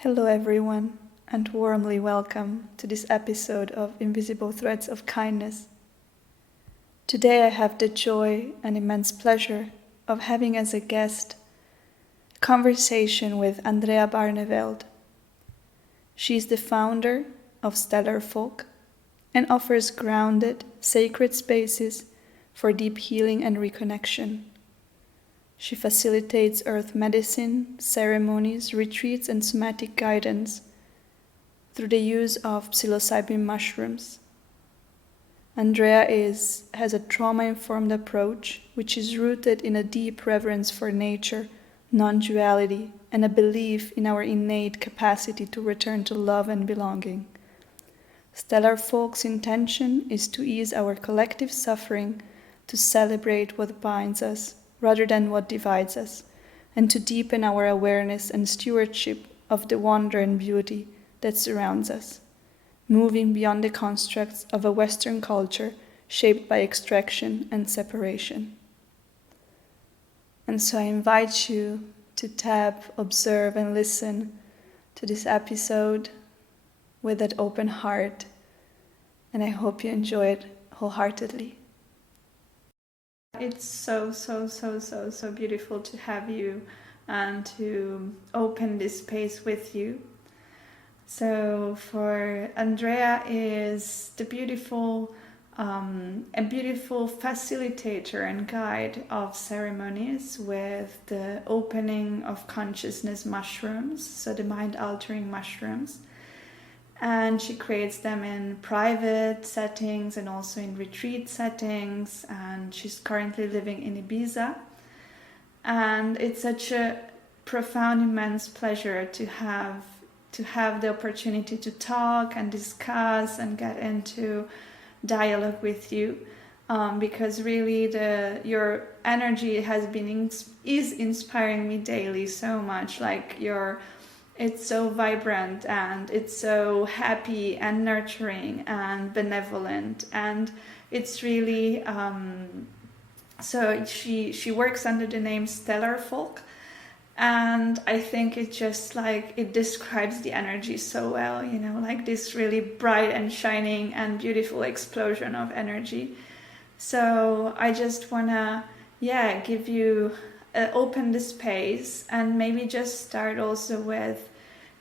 Hello everyone, and warmly welcome to this episode of Invisible Threads of Kindness. Today I have the joy and immense pleasure of having as a guest a conversation with Andrea Barneveld. She is the founder of StellarFolk and offers grounded, sacred spaces for deep healing and reconnection. She facilitates earth medicine, ceremonies, retreats, and somatic guidance through the use of psilocybin mushrooms. Andrea has a trauma-informed approach which is rooted in a deep reverence for nature, non-duality, and a belief in our innate capacity to return to love and belonging. StellarFolk's intention is to ease our collective suffering, to celebrate what binds us rather than what divides us, and to deepen our awareness and stewardship of the wonder and beauty that surrounds us, moving beyond the constructs of a Western culture shaped by extraction and separation. And so I invite you to tap, observe, and listen to this episode with that open heart, and I hope you enjoy it wholeheartedly. It's so beautiful to have you and to open this space with you. So for Andrea is a beautiful facilitator and guide of ceremonies with the opening of consciousness mushrooms, so the mind-altering mushrooms. And she creates them in private settings and also in retreat settings, and she's currently living in Ibiza. And it's such a profound, immense pleasure to have the opportunity to talk and discuss and get into dialogue with you, because really your energy is inspiring me daily so much. It's so vibrant and it's so happy and nurturing and benevolent, and it's really so she works under the name StellarFolk, and I think it just it describes the energy so well, this really bright and shining and beautiful explosion of energy. So I just wanna give you open the space and maybe just start also with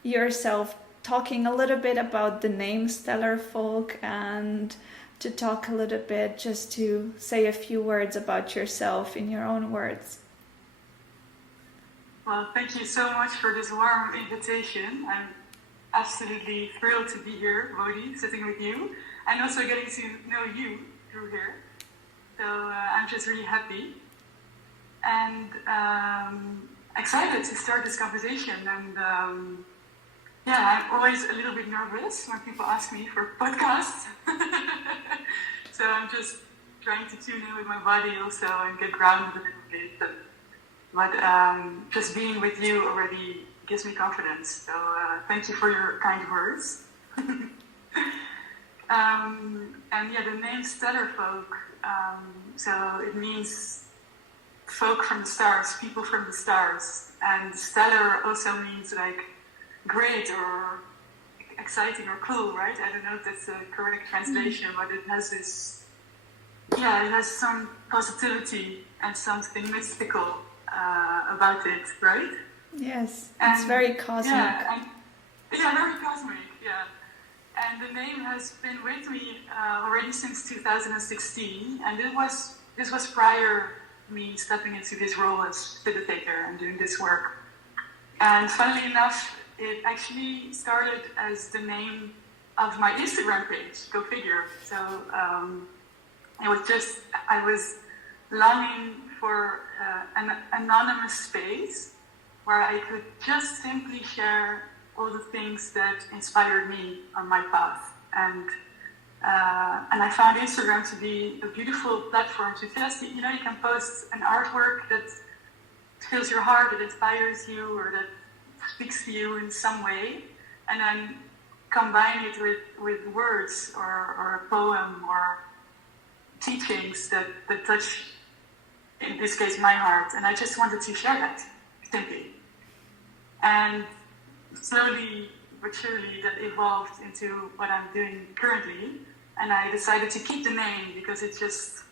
yourself talking a little bit about the name StellarFolk, and to talk a little bit, just to say a few words about yourself in your own words. Well, thank you so much for this warm invitation. I'm absolutely thrilled to be here, Bodhi, sitting with you, and also getting to know you through here. So I'm just really happy and excited to start this conversation. And I'm always a little bit nervous when people ask me for podcasts. So I'm just trying to tune in with my body also and get grounded a little bit. But just being with you already gives me confidence. So thank you for your kind words. The name StellarFolk, so it means folk from the stars, people from the stars. And stellar also means great or exciting or cool, right? I don't know if that's the correct translation, but it has it has some positivity and something mystical about it, right? Yes, it's very cosmic. Very cosmic, yeah. And the name has been with me already since 2016, and this was prior me stepping into this role as facilitator and doing this work. And funnily enough, it actually started as the name of my Instagram page, Go Figure. So I was longing for an anonymous space where I could just simply share all the things that inspired me on my path. And I found Instagram to be a beautiful platform to just, you can post an artwork that fills your heart, that inspires you, or that speaks to you in some way, and then combine it with words or a poem or teachings that touch, in this case, my heart. And I just wanted to share that simply. And slowly but surely that evolved into what I'm doing currently. And I decided to keep the name because it just,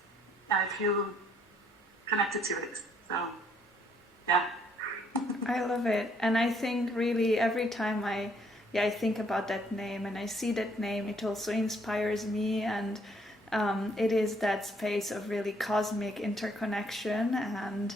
I feel connected to it. So, yeah. I love it. And I think really every time I think about that name and I see that name, it also inspires me. And it is that space of really cosmic interconnection. And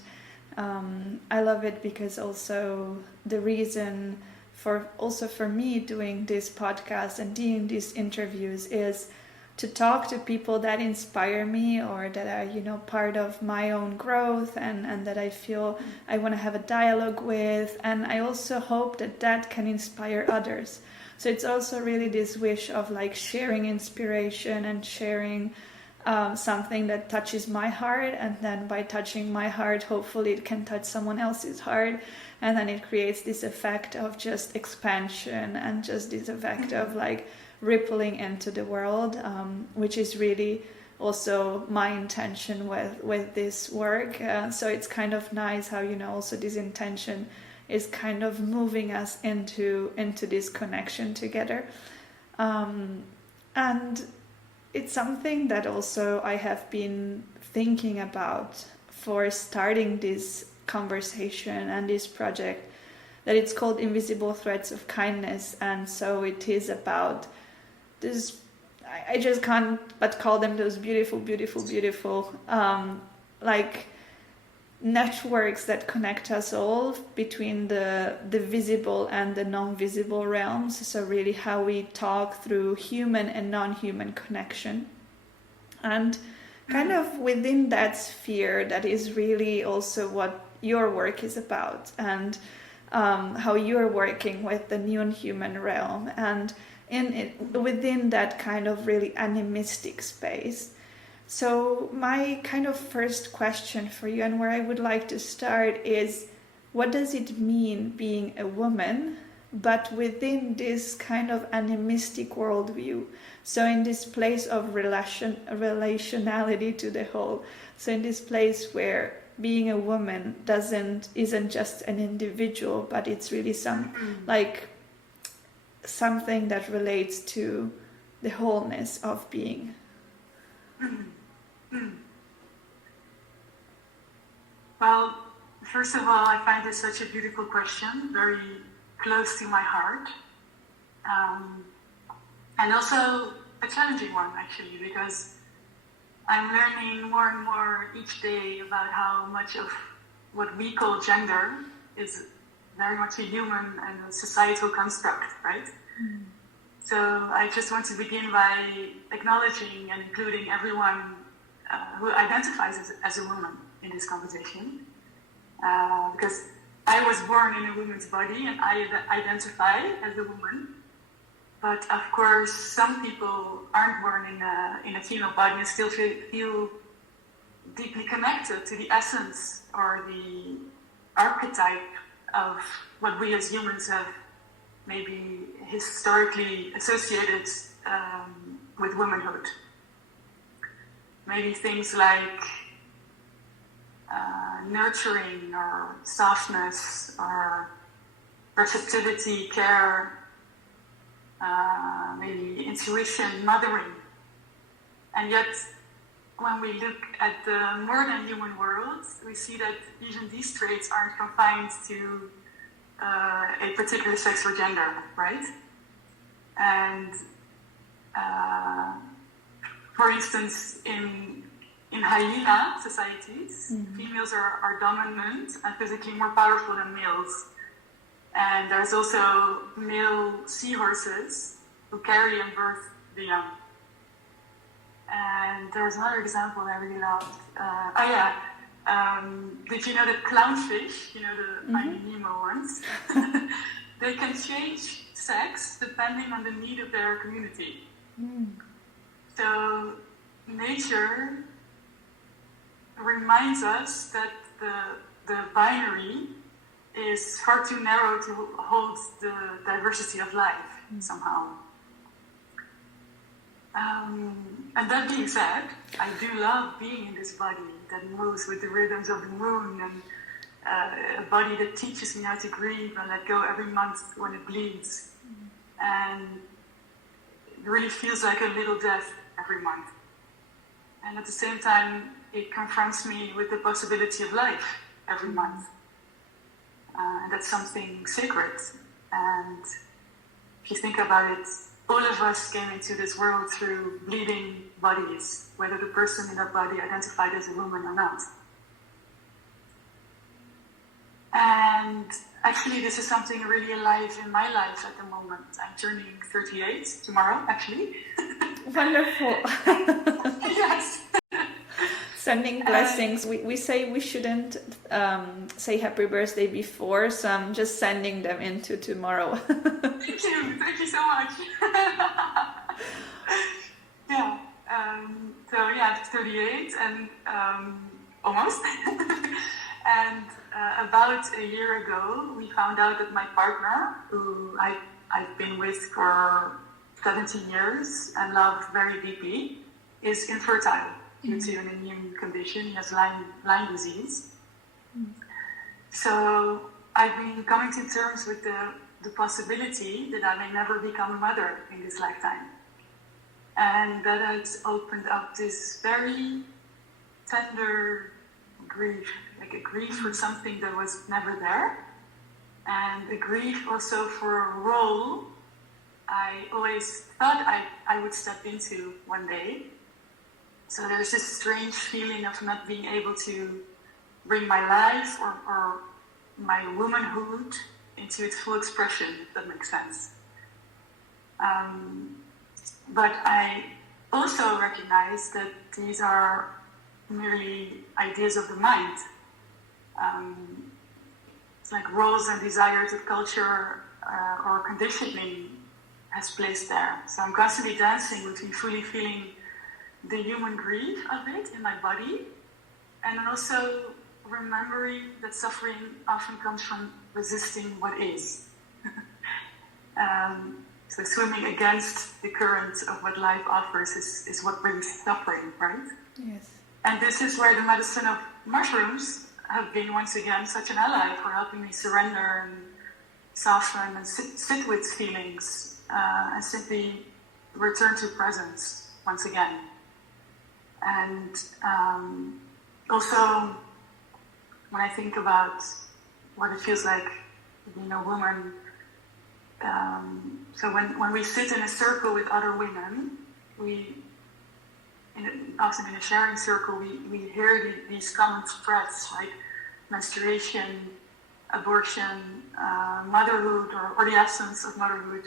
I love it because also the reason for me doing this podcast and doing these interviews is to talk to people that inspire me or that are, part of my own growth and that I feel I want to have a dialogue with. And I also hope that can inspire others. So it's also really this wish of like sharing inspiration and sharing something that touches my heart, and then by touching my heart, hopefully it can touch someone else's heart, and then it creates this effect of just expansion and just this effect of like rippling into the world, which is really also my intention with this work. So it's kind of nice how also this intention is kind of moving us into this connection together, and it's something that also I have been thinking about for starting this conversation and this project, that it's called Invisible Threads of Kindness. And so it is about this, I just can't but call them those beautiful like networks that connect us all between the visible and the non-visible realms. So really how we talk through human and non-human connection, and kind of within that sphere, that is really also what your work is about, and how you're working with the non-human realm, and within that kind of really animistic space. So my kind of first question for you, and where I would like to start, is what does it mean being a woman, but within this kind of animistic worldview? So in this place of relationality to the whole. So in this place where being a woman isn't just an individual, but it's really something that relates to the wholeness of being. Well, first of all, I find this such a beautiful question, very close to my heart, and also a challenging one, actually, because I'm learning more and more each day about how much of what we call gender is very much a human and a societal construct, right? Mm. So I just want to begin by acknowledging and including everyone who identifies as a woman in this conversation, because I was born in a woman's body and I identify as a woman, but of course some people aren't born in a female body and still feel deeply connected to the essence or the archetype of what we as humans have maybe historically associated with womanhood. Maybe things like nurturing or softness or receptivity, care, maybe intuition, mothering. And yet, when we look at the more than human world, we see that even these traits aren't confined to a particular sex or gender, right? And for instance, in hyena societies, females are dominant and physically more powerful than males. And there's also male seahorses who carry and birth the young. And there's another example I really loved. Did you know that clownfish, the Finding Nemo ones, they can change sex depending on the need of their community. Mm. So nature reminds us that the binary is far too narrow to hold the diversity of life somehow. And that being said, I do love being in this body that moves with the rhythms of the moon a body that teaches me how to grieve and let go every month when it bleeds. And it really feels like a little death every month. And at the same time, it confronts me with the possibility of life every month. And that's something sacred. And if you think about it, all of us came into this world through bleeding bodies, whether the person in that body identified as a woman or not. And actually, this is something really alive in my life at the moment. I'm turning 38 tomorrow, actually. Wonderful. Yes. Sending blessings. We say we shouldn't say happy birthday before, so I'm just sending them into tomorrow. Thank you so much. Yeah. So yeah, 38 and almost. And about a year ago, we found out that my partner, who I've been with for 17 years and love very deeply, is infertile due to an immune condition. He has Lyme disease. So I've been coming to terms with the possibility that I may never become a mother in this lifetime. And that has opened up this very tender grief, like a grief for something that was never there, and a grief also for a role I always thought I would step into one day. So there's this strange feeling of not being able to bring my life or my womanhood into its full expression, if that makes sense. But I also recognize that these are merely ideas of the mind. It's like roles and desires that culture or conditioning has placed there. So I'm constantly dancing between fully feeling the human grief of it in my body, and also remembering that suffering often comes from resisting what is. So swimming against the current of what life offers is what brings suffering, right? Yes. And this is where the medicine of mushrooms have been once again such an ally for helping me surrender and soften and sit with feelings and simply return to presence once again. And also, when I think about what it feels like being a woman, so when we sit in a circle with other women, often in a sharing circle, we hear these common threads like menstruation, abortion, motherhood or the absence of motherhood,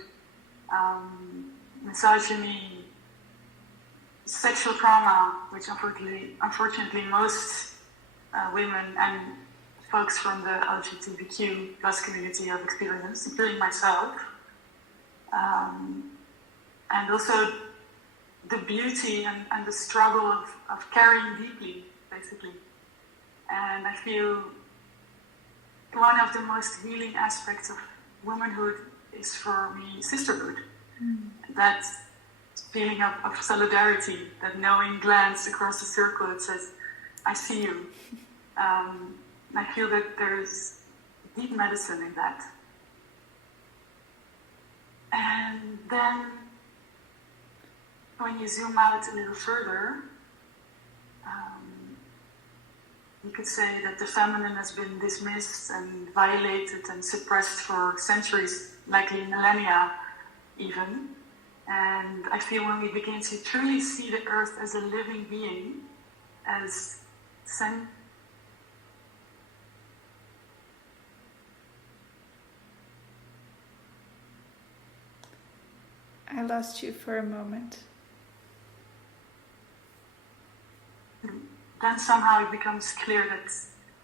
misogyny, sexual trauma, which unfortunately most women and folks from the LGBTQ plus community have experienced, including myself. And also the beauty and the struggle of caring deeply, basically. And I feel one of the most healing aspects of womanhood is for me sisterhood. That feeling of solidarity, that knowing glance across the circle that says, I see you. I feel that there's deep medicine in that. And then when you zoom out a little further, you could say that the feminine has been dismissed and violated and suppressed for centuries, likely millennia even. And I feel when we begin to truly see the earth as a living being, as I lost you for a moment. Then somehow it becomes clear that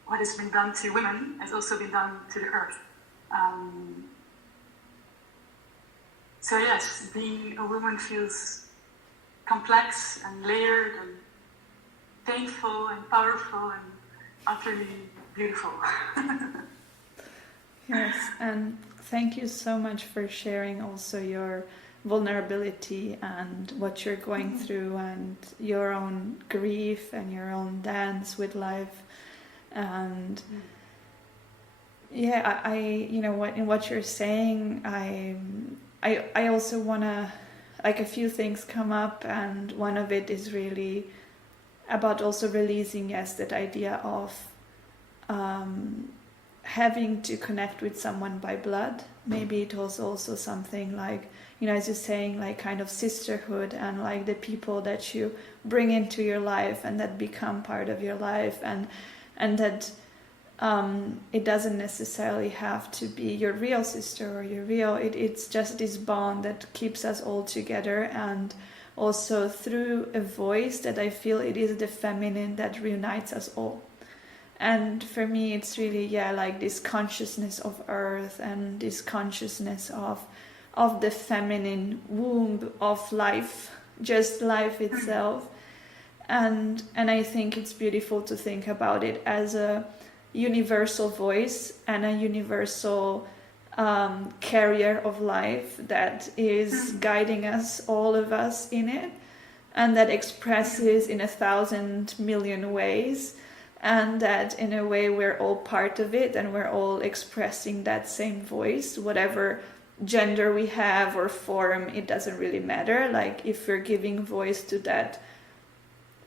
what has been done to women has also been done to the earth. So yes, being a woman feels complex and layered and painful and powerful and utterly beautiful. Yes, and thank you so much for sharing also your vulnerability and what you're going through and your own grief and your own dance with life. And Yeah, you know what, in what you're saying, I also wanna, like, a few things come up, and one of it is really about also releasing, yes, that idea of having to connect with someone by blood. Maybe it was also something like, you know, as you're saying, like kind of sisterhood, and like the people that you bring into your life and that become part of your life, and that it doesn't necessarily have to be your real sister or your real, it's just this bond that keeps us all together, and also through a voice that I feel it is the feminine that reunites us all. And for me, it's really, yeah, like this consciousness of earth, and this consciousness of the feminine womb of life, just life itself. And I think it's beautiful to think about it as a universal voice and a universal carrier of life that is guiding us, all of us, in it, and that expresses in 1,000 million ways, and that in a way we're all part of it, and we're all expressing that same voice, whatever gender we have or form, it doesn't really matter. Like, if we're giving voice to that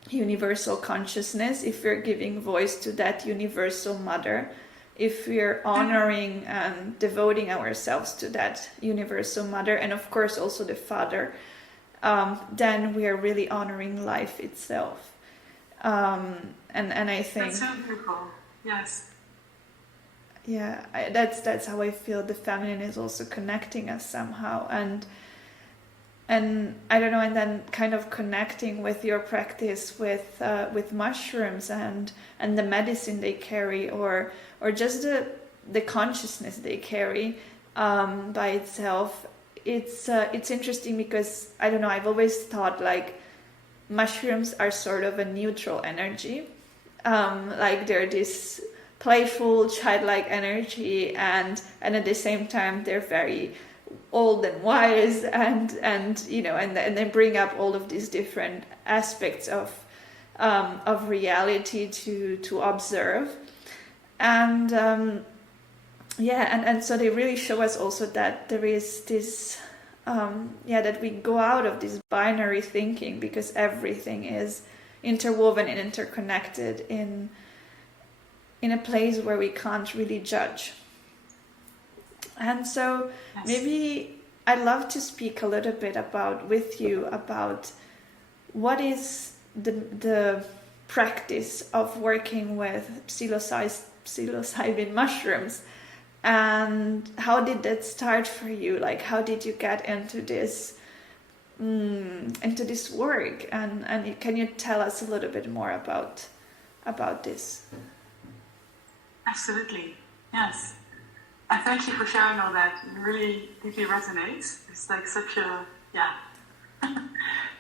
universal consciousness, if we're giving voice to that universal mother, if we're honoring and devoting ourselves to that universal mother, and of course also the father, then we are really honoring life itself. And I think that's so beautiful. Yes. Yeah, that's how I feel the feminine is also connecting us somehow, and I don't know, and then kind of connecting with your practice with mushrooms and the medicine they carry, or just the consciousness they carry by itself. It's interesting because, I don't know, I've always thought like mushrooms are sort of a neutral energy, like they're this playful, childlike energy, and at the same time they're very old and wise, and you know, and they bring up all of these different aspects of reality to observe, and and so they really show us also that there is this that we go out of this binary thinking, because everything is interwoven and interconnected in a place where we can't really judge. And so Yes. maybe I'd love to speak a little bit with you about what is the practice of working with psilocybin mushrooms, and how did that start for you? Like, how did you get into this work? And can you tell us a little bit more about this? Absolutely. Yes. And thank you for sharing all that. It really deeply resonates. It's like such a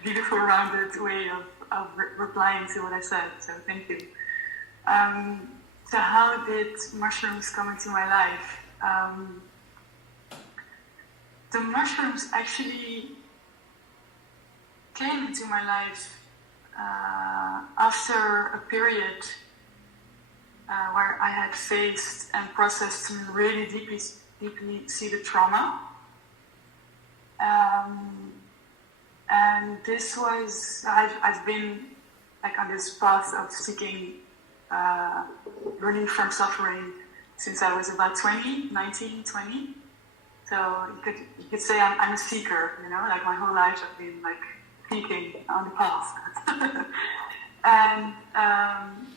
beautiful, rounded way of replying to what I said. So thank you. So how did mushrooms come into my life? The mushrooms actually came into my life after a period where I had faced and processed some really deeply seated trauma. And this was, I've been like on this path of seeking, learning from suffering since I was about 19, 20. So you could say I'm a seeker, you know, like my whole life I've been like seeking on the path. And,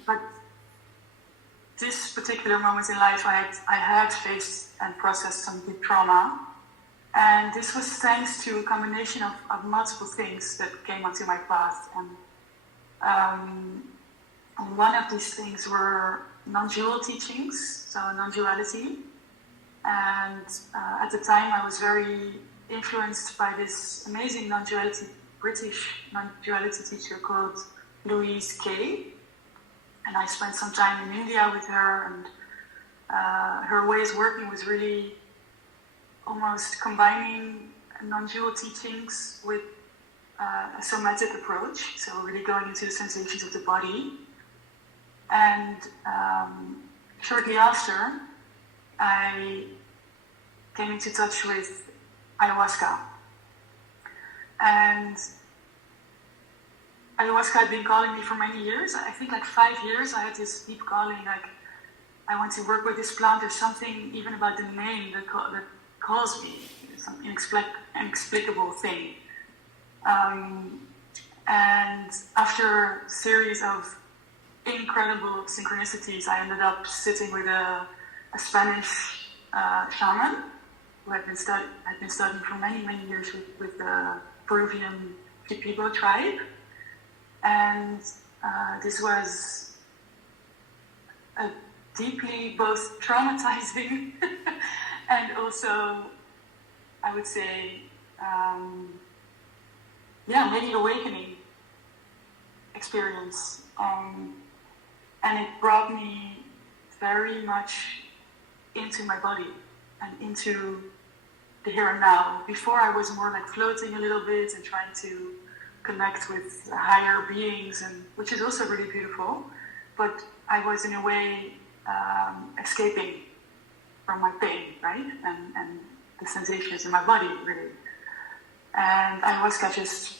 but this particular moment in life, I had faced and processed some deep trauma, and this was thanks to a combination of multiple things that came onto my path. And one of these things were non-dual teachings, so non-duality. And at the time, I was very influenced by this amazing British non-duality teacher called Louise Kay. And I spent some time in India with her, and her ways of working was really almost combining non-dual teachings with a somatic approach, so really going into the sensations of the body. And shortly after, I came into touch with ayahuasca. And ayahuasca had been calling me for many years. I think like 5 years I had this deep calling, like I want to work with this plant. There's something even about the name that calls me, some inexplicable thing. And after a series of incredible synchronicities, I ended up sitting with a Spanish shaman who had been studying for many, many years with the Peruvian 𝘒𝘯𝘷𝘪𝘴𝘥 tribe. And this was a deeply both traumatizing and also, I would say, maybe awakening experience. And it brought me very much into my body and into the here and now. Before I was more like floating a little bit and trying to connect with higher beings, and which is also really beautiful. But I was in a way escaping from my pain, right? And the sensations in my body, really. And ayahuasca just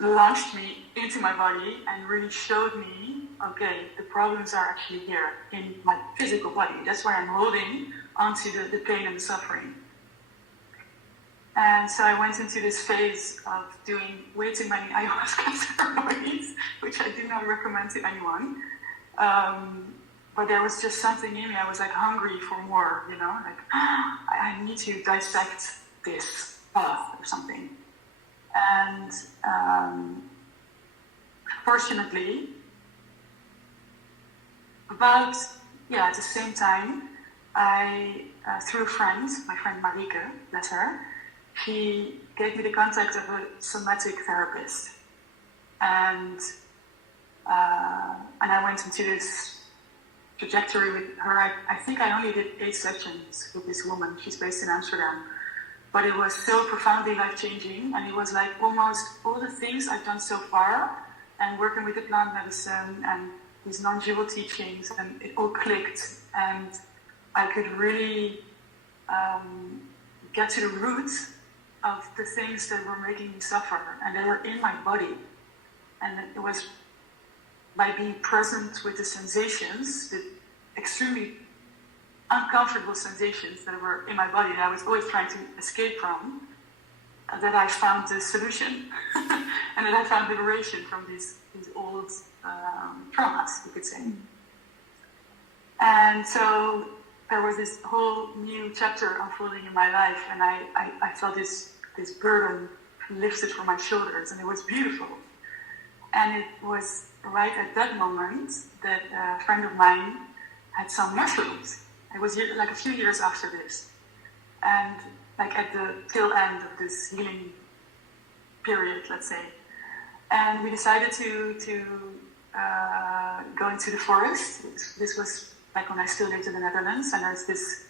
launched me into my body and really showed me, okay, the problems are actually here in my physical body. That's why I'm holding onto the pain and the suffering. And so I went into this phase of doing way too many ayahuasca ceremonies, which I do not recommend to anyone. But there was just something in me. I was like hungry for more, you know, like I need to dissect this path or something. And fortunately, about at the same time, I through a friend, my friend Marike, bless her, she gave me the contact of a somatic therapist, and I went into this trajectory with her. I think I only did 8 sessions with this woman. She's based in Amsterdam. But it was so profoundly life-changing, and it was like almost all the things I've done so far, and working with the plant medicine and these non-dual teachings, and it all clicked, and I could really get to the root of the things that were making me suffer, and they were in my body. And it was by being present with the sensations, the extremely uncomfortable sensations that were in my body that I was always trying to escape from, that I found the solution and that I found liberation from these old traumas, you could say. And so there was this whole new chapter unfolding in my life, and I felt this burden lifted from my shoulders, and it was beautiful. And it was right at that moment that a friend of mine had some mushrooms. It was like a few years after this, and like at the tail end of this healing period, let's say. And we decided to go into the forest. This was like when I still lived in the Netherlands, and there's this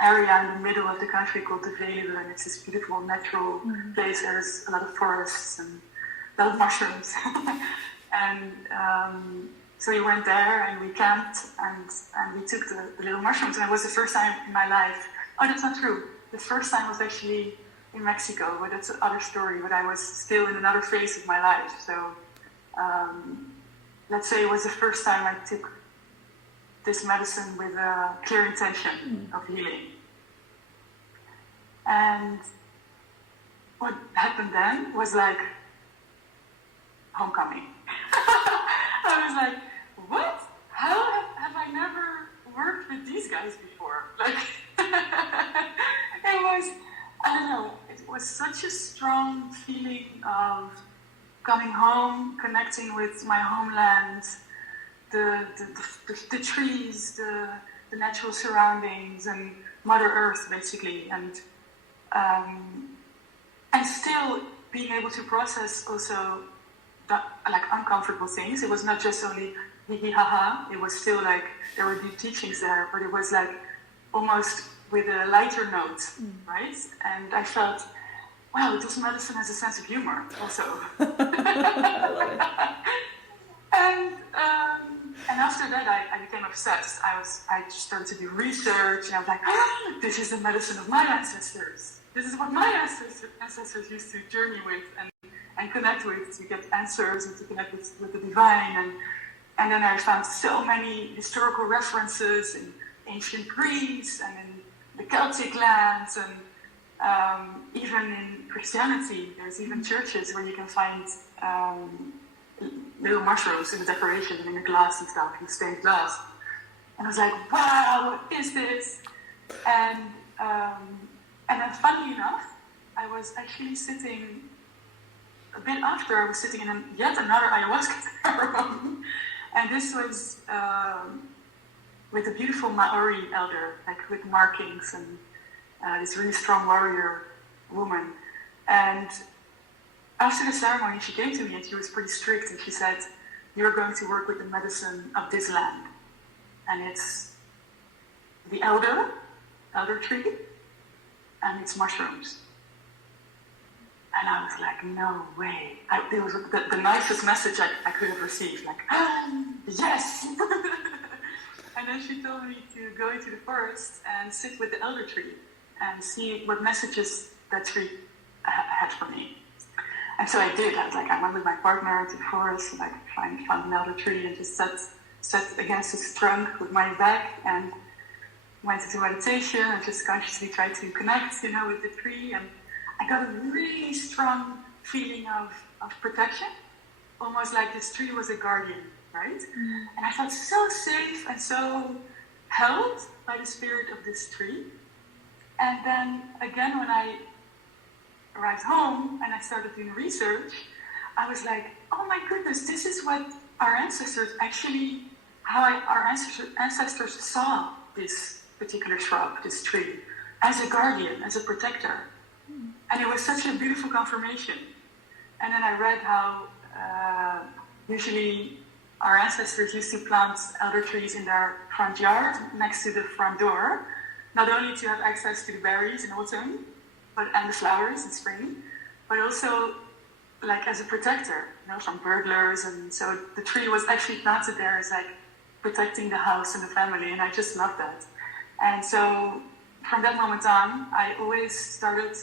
area in the middle of the country called the 𝘒𝘯𝘓, and it's this beautiful natural place. There's a lot of forests and a lot of mushrooms. And so we went there and we camped, and we took the little mushrooms, and it was the first time in my life. Oh, that's not true. The first time was actually in Mexico, but that's another story. But I was still in another phase of my life. So let's say it was the first time I took this medicine with a clear intention of healing. And what happened then was like homecoming. I was like, what? How have I never worked with these guys before? Like, it was, I don't know, it was such a strong feeling of coming home, connecting with my homeland, the trees, the natural surroundings, and Mother Earth, basically, and still being able to process also like uncomfortable things. It was not just only hee ha ha. It was still like there were deep teachings there, but it was like almost with a lighter note, right? And I felt, wow, this medicine has a sense of humor also. I love it. And And after that, I became obsessed. I just started to do research, and I was like, this is the medicine of my ancestors. This is what my ancestors used to journey with and connect with, to get answers and to connect with the divine. And then I found so many historical references in ancient Greece and in the Celtic lands, and even in Christianity, there's even churches where you can find little mushrooms in the decoration and in the glass and stuff, in stained glass. And I was like, wow, what is this? And then funnily enough, I was actually sitting, a bit after, I was sitting in yet another ayahuasca ceremony. And this was with a beautiful Maori elder, like with markings, and this really strong warrior woman. And after the ceremony, she came to me and she was pretty strict, and she said, you're going to work with the medicine of this land. And it's the elder tree, and it's mushrooms. And I was like, no way. It was the nicest message I could have received, like, yes! And then she told me to go into the forest and sit with the elder tree and see what messages that tree had for me. And so I did. I was like, I went with my partner to the forest, and I found an elder tree and just sat against its trunk with my back and went into meditation and just consciously tried to connect, with the tree. And I got a really strong feeling of protection, almost like this tree was a guardian, right? Mm. And I felt so safe and so held by the spirit of this tree. And then again, when I arrived home and I started doing research, I was like, oh my goodness, this is what our ancestors actually, our ancestors saw this particular shrub, this tree, as a guardian, as a protector. And it was such a beautiful confirmation. And then I read how usually our ancestors used to plant elder trees in their front yard next to the front door, not only to have access to the berries in autumn, and the flowers in spring, but also like as a protector, from burglars. And so the tree was actually planted there as like protecting the house and the family, and I just loved that. And so from that moment on, I always started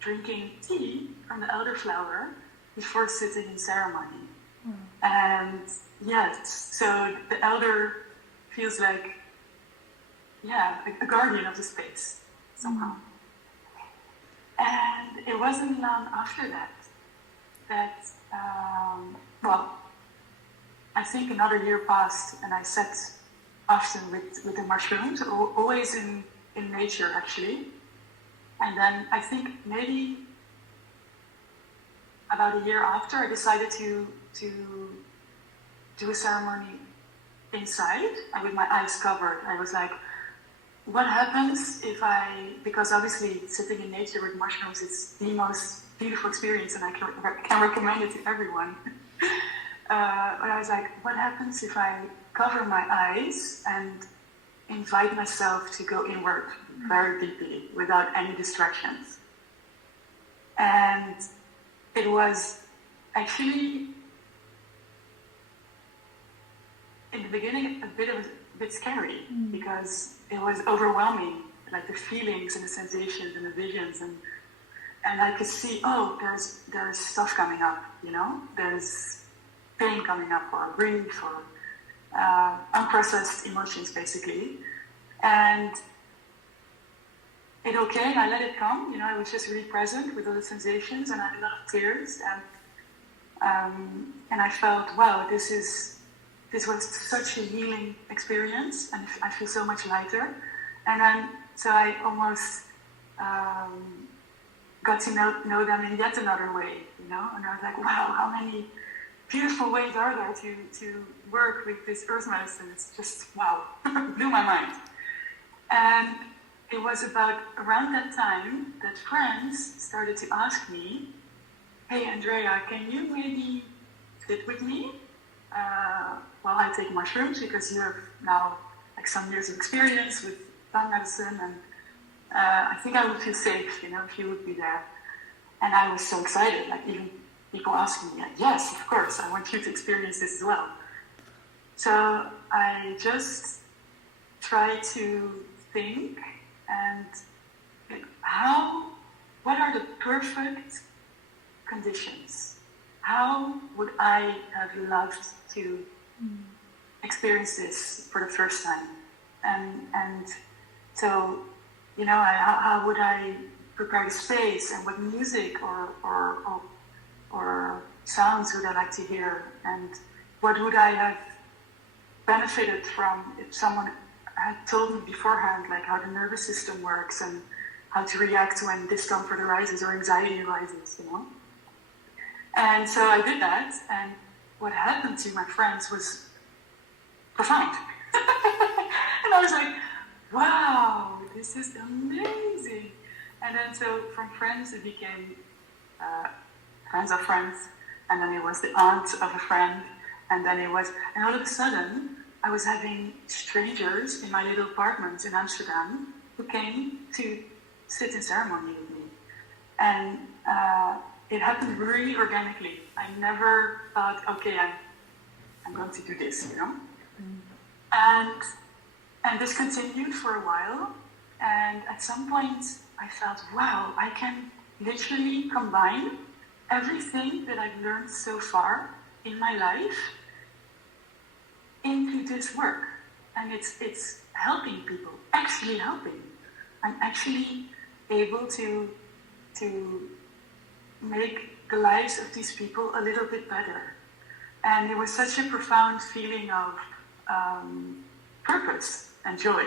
drinking tea from the elderflower before sitting in ceremony. Mm. And yes, so the elder feels like, a guardian of the space somehow. Mm. And it wasn't long after that I think another year passed, and I sat often with the mushrooms, always in nature actually. And then I think maybe about a year after, I decided to do a ceremony inside and with my eyes covered. I was like, what happens if because obviously sitting in nature with mushrooms is the most beautiful experience, and I can recommend it to everyone. But I was like, what happens if I cover my eyes and invite myself to go inward very deeply without any distractions? And it was actually, in the beginning, a bit scary, because it was overwhelming, like the feelings and the sensations and the visions, and I could see, there's stuff coming up, there's pain coming up, or grief, or unprocessed emotions, basically. And I let it come, I was just really present with all the sensations, and I had a lot of tears, and I felt, wow, this was such a healing experience, and I feel so much lighter. And then, so I almost got to know them in yet another way, and I was like, wow, how many beautiful ways are there to work with this earth medicine? It's just, wow, blew my mind. And it was about around that time that friends started to ask me, hey, Andrea, can you maybe sit with me while I take mushrooms, because you have now like some years of experience with plant medicine, and I think I would feel safe, if you would be there. And I was so excited, like even people asking me, like, yes, of course, I want you to experience this as well. So I just try to think and what are the perfect conditions? How would I have loved to experience this for the first time? And so, how would I prepare the space, and what music or sounds would I like to hear, and what would I have benefited from if someone had told me beforehand, like how the nervous system works and how to react when discomfort arises or anxiety arises, And so I did that, and what happened to my friends was profound. And I was like, wow, this is amazing. And then so from friends it became friends of friends, and then it was the aunt of a friend, and all of a sudden I was having strangers in my little apartment in Amsterdam who came to sit in ceremony with me. And it happened really organically. I never thought, okay, I'm going to do this, And this continued for a while. And at some point I felt, wow, I can literally combine everything that I've learned so far in my life into this work. And it's helping people, actually helping. I'm actually able to make the lives of these people a little bit better. And it was such a profound feeling of purpose and joy.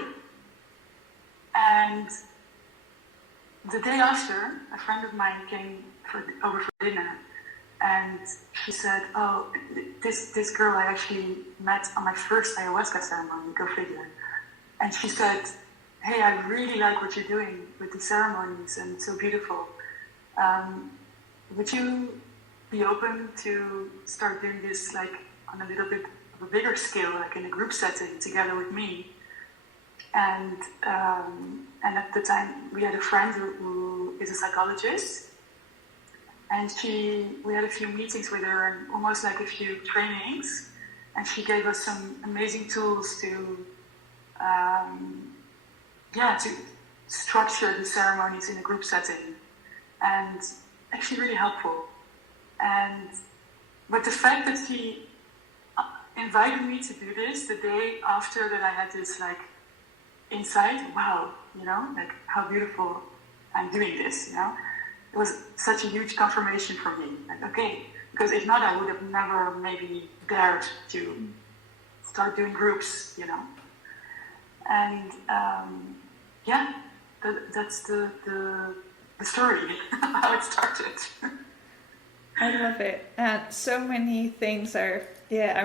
And the day after, a friend of mine came over for dinner, and she said, oh, this girl I actually met on my first ayahuasca ceremony, go figure. And she said, hey, I really like what you're doing with the ceremonies, and it's so beautiful. Would you be open to start doing this like on a little bit of a bigger scale, like in a group setting together with me? And at the time we had a friend who is a psychologist, and we had a few meetings with her and almost like a few trainings, and she gave us some amazing tools to structure the ceremonies in a group setting, and actually really helpful. But the fact that she invited me to do this the day after that I had this like insight, wow, like how beautiful I'm doing this, It was such a huge confirmation for me. Like, okay, because if not, I would have never maybe dared to start doing groups, And that's the story, how it started. I love it. And so many things are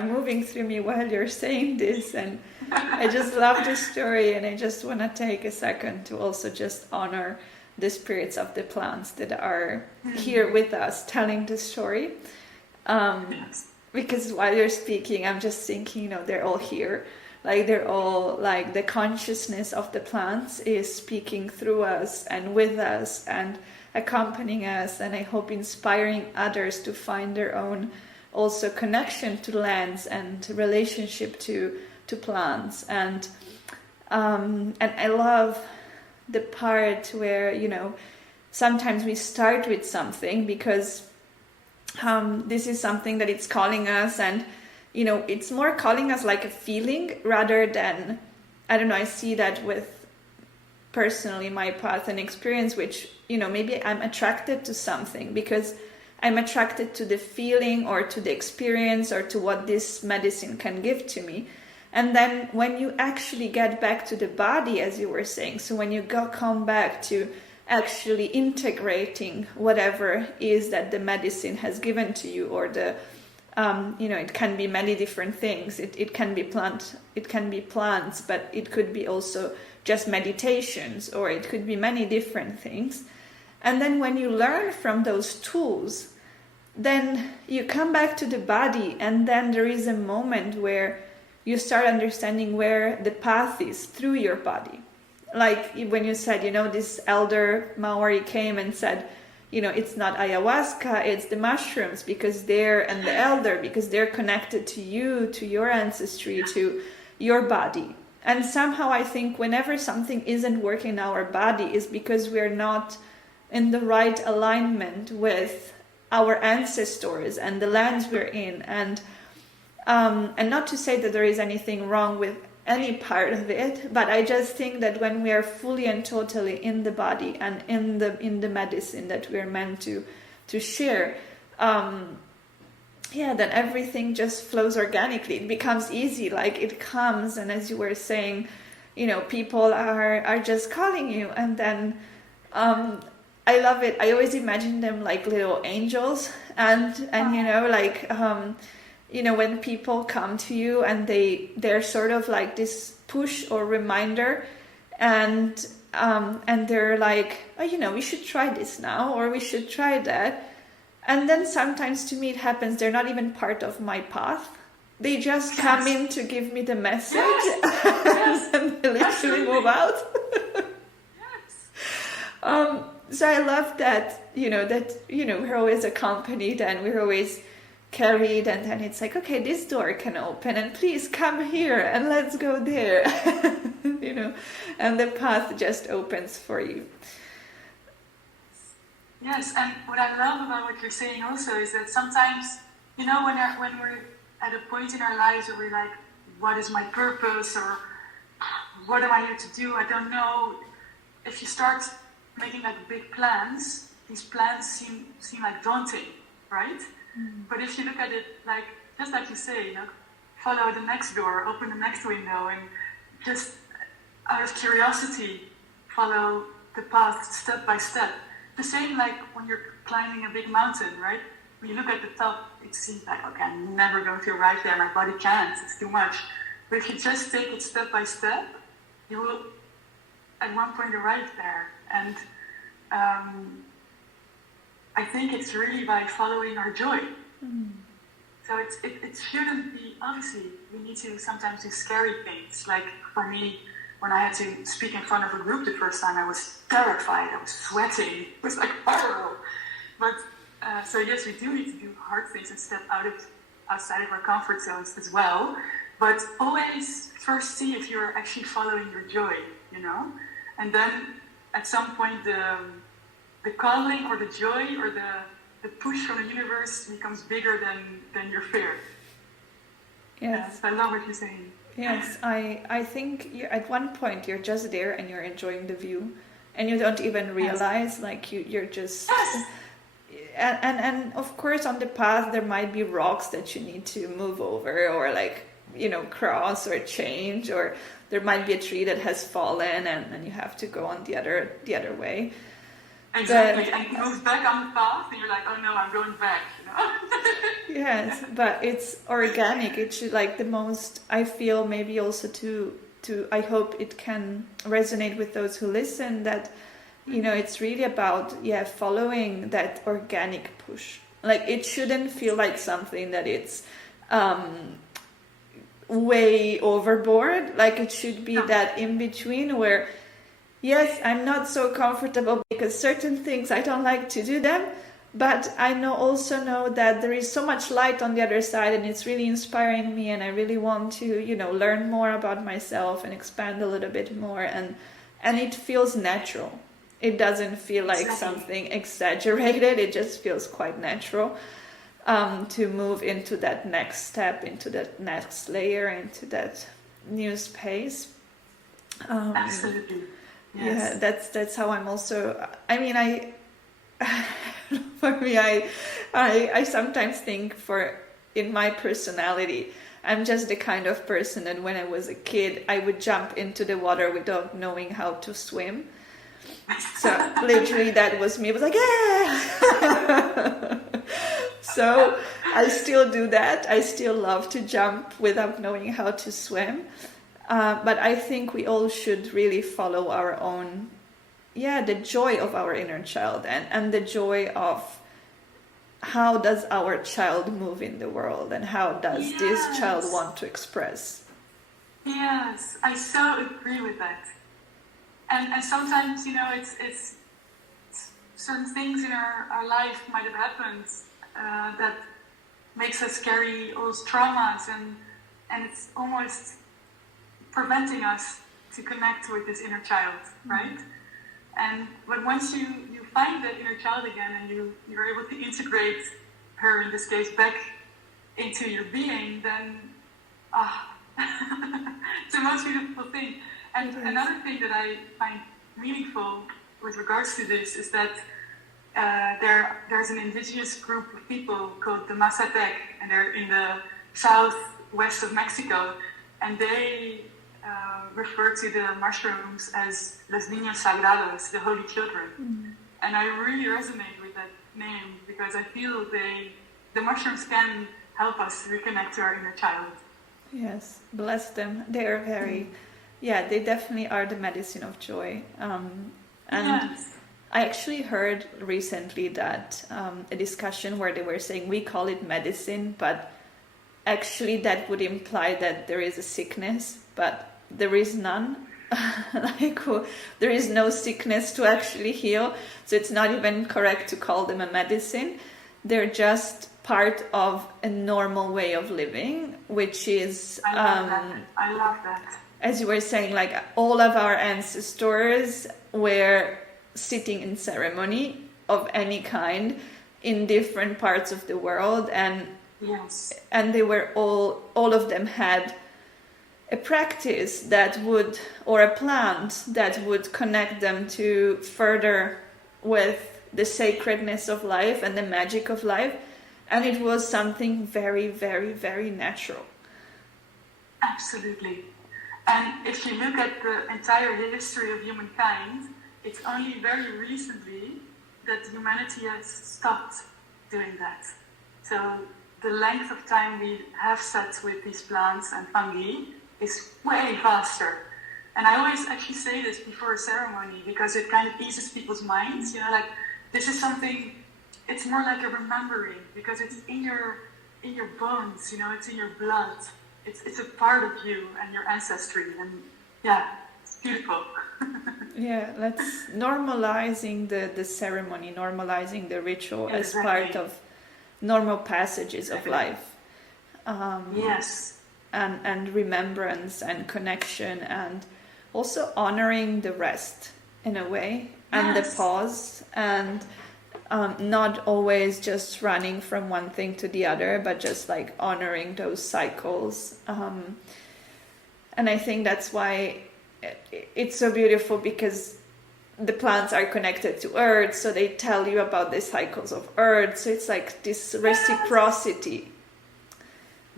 moving through me while you're saying this, and I just love the story, and I just want to take a second to also just honor the spirits of the plants that are here with us telling the story. Yes. Because while you're speaking, I'm just thinking, they're all here. Like they're all like the consciousness of the plants is speaking through us and with us and accompanying us, and I hope inspiring others to find their own also connection to lands and relationship to plants. And I love the part where sometimes we start with something because this is something that it's calling us, and it's more calling us like a feeling rather than, I don't know, I see that with personally my path and experience, which maybe I'm attracted to something because I'm attracted to the feeling or to the experience or to what this medicine can give to me. And then when you actually get back to the body, as you were saying, so when you come back to actually integrating whatever is that the medicine has given to you, or the it can be many different things. It can be plants, but it could be also just meditations, or it could be many different things. And then when you learn from those tools, then you come back to the body, and then there is a moment where you start understanding where the path is through your body. Like when you said, this elder Maori came and said, it's not ayahuasca, it's the mushrooms, because and the elder, because they're connected to you, to your ancestry, to your body. And somehow I think whenever something isn't working in our body is because we're not in the right alignment with our ancestors and the lands we're in. And not to say that there is anything wrong with any part of it, but I just think that when we are fully and totally in the body and in the medicine that we're meant to share, then everything just flows organically. It becomes easy, like it comes. And as you were saying, people are just calling you, and then I love it. I always imagine them like little angels, and when people come to you and they're sort of like this push or reminder, and they're like, oh, we should try this now, or we should try that. And then sometimes to me it happens, they're not even part of my path. They just come in to give me the message, and they literally move out. So I love that, we're always accompanied and we're always carried, and then it's like, okay, this door can open, and please come here and let's go there. And the path just opens for you. Yes, and what I love about what you're saying also is that sometimes, when we're at a point in our lives where we're like, what is my purpose, or what am I here to do? I don't know. If you start making like big plans, these plans seem like daunting, right? But if you look at it like, just like you say, follow the next door, open the next window, and just out of curiosity, follow the path step by step. The same like when you're climbing a big mountain, right? When you look at the top, it seems like, okay, I'm never going to arrive there, my body can't, it's too much. But if you just take it step by step, you will at one point arrive there. And I think it's really by following our joy. So it shouldn't be, obviously, we need to sometimes do scary things. Like for me, when I had to speak in front of a group the first time, I was terrified, I was sweating, it was like horrible. But so yes, we do need to do hard things and step outside of our comfort zones as well. But always first see if you're actually following your joy, and then at some point the calling or the joy or the push from the universe becomes bigger than your fear. Yes, I love what you're saying. Yes, I think at one point you're just there and you're enjoying the view, and you don't even realize, like you're just. Yes. And of course on the path there might be rocks that you need to move over, or like cross or change, or there might be a tree that has fallen and you have to go on the other way. Exactly, and it moves back on the path and you're like, oh no, I'm going back, Yes, but it's organic. It should, like, the most, I feel, maybe also to I hope it can resonate with those who listen, that it's really about following that organic push. Like, it shouldn't feel like something that it's way overboard. Like, it should be that in between where, yes, I'm not so comfortable because certain things I don't like to do them, but I also know that there is so much light on the other side, and it's really inspiring me, and I really want to learn more about myself and expand a little bit more, and it feels natural. It doesn't feel like something exaggerated. It just feels quite natural to move into that next step, into that next layer, into that new space. Absolutely. Yes. Yeah, that's how I'm also. I mean, for me, I sometimes think in my personality, I'm just the kind of person that when I was a kid, I would jump into the water without knowing how to swim. So literally that was me. I was like, yeah. So I still do that. I still love to jump without knowing how to swim. But I think we all should really follow our own, the joy of our inner child, and the joy of how does our child move in the world, and how does this child want to express. Yes, I so agree with that. And sometimes, it's certain things in our life might have happened that makes us carry all those traumas, and it's almost preventing us to connect with this inner child, right? But once you find that inner child again, and you're able to integrate her, in this case, back into your being, then it's the most beautiful thing. And another thing that I find meaningful with regards to this is that there's an indigenous group of people called the Mazatec, and they're in the southwest of Mexico, and they refer to the mushrooms as los niños sagrados, the holy children. And I really resonate with that name, because I feel the mushrooms can help us reconnect to our inner child. Yes, bless them. They are very, they definitely are the medicine of joy. And yes. I actually heard recently that a discussion where they were saying we call it medicine, but actually that would imply that there is a sickness, but there is none. There is no sickness to actually heal, so it's not even correct to call them a medicine. They're just part of a normal way of living, which is I love that. As you were saying, like all of our ancestors were sitting in ceremony of any kind in different parts of the world, and yes, and they were all of them had a practice that would, or a plant that would connect them to further with the sacredness of life and the magic of life. And it was something very, very, very natural. Absolutely. And if you look at the entire history of humankind, it's only very recently that humanity has stopped doing that. So the length of time we have set with these plants and fungi is way faster. And I always actually say this before a ceremony, because it kind of eases people's minds, like this is something, it's more like a remembering, because it's in your bones, it's in your blood. It's a part of you and your ancestry, and it's beautiful. Let's normalizing the ceremony, normalizing the ritual as part of normal passages of life. Yes. And remembrance and connection, and also honoring the rest in a way, and the pause, and not always just running from one thing to the other, but just like honoring those cycles. And I think that's why it's so beautiful, because the plants are connected to earth, so they tell you about the cycles of earth. So it's like this reciprocity.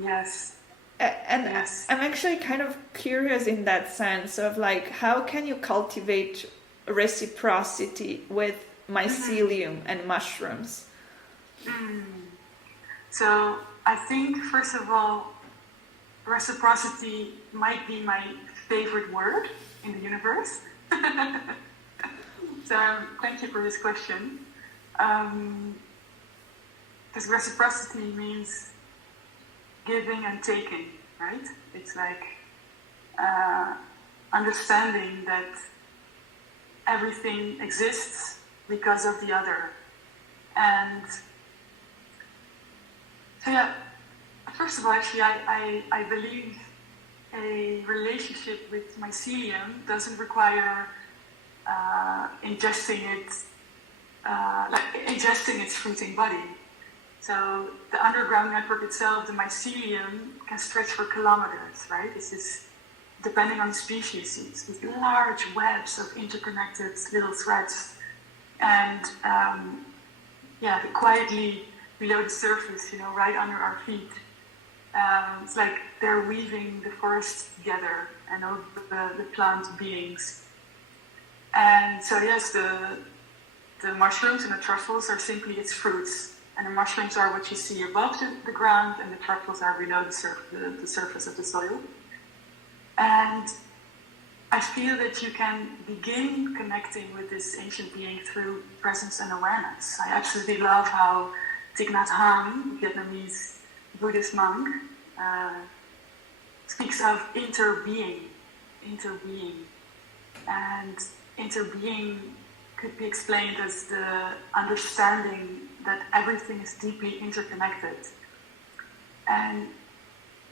Yes. And I'm actually kind of curious in that sense of like, how can you cultivate reciprocity with mycelium and mushrooms? So I think, first of all, reciprocity might be my favorite word in the universe. So thank you for this question. Because reciprocity means giving and taking, right? It's like understanding that everything exists because of the other. And so first of all, actually, I believe a relationship with mycelium doesn't require ingesting its fruiting body. So the underground network itself, the mycelium, can stretch for kilometers, right? This is, depending on species, it's these large webs of interconnected little threads. And quietly below the surface, right under our feet. It's like they're weaving the forest together and all the plant beings. And so yes, the mushrooms and the truffles are simply its fruits. And the mushrooms are what you see above the ground, and the truffles are below the surface of the soil. And I feel that you can begin connecting with this ancient being through presence and awareness. I absolutely love how Thich Nhat Hanh, Vietnamese Buddhist monk, speaks of interbeing. And interbeing could be explained as the understanding that everything is deeply interconnected. And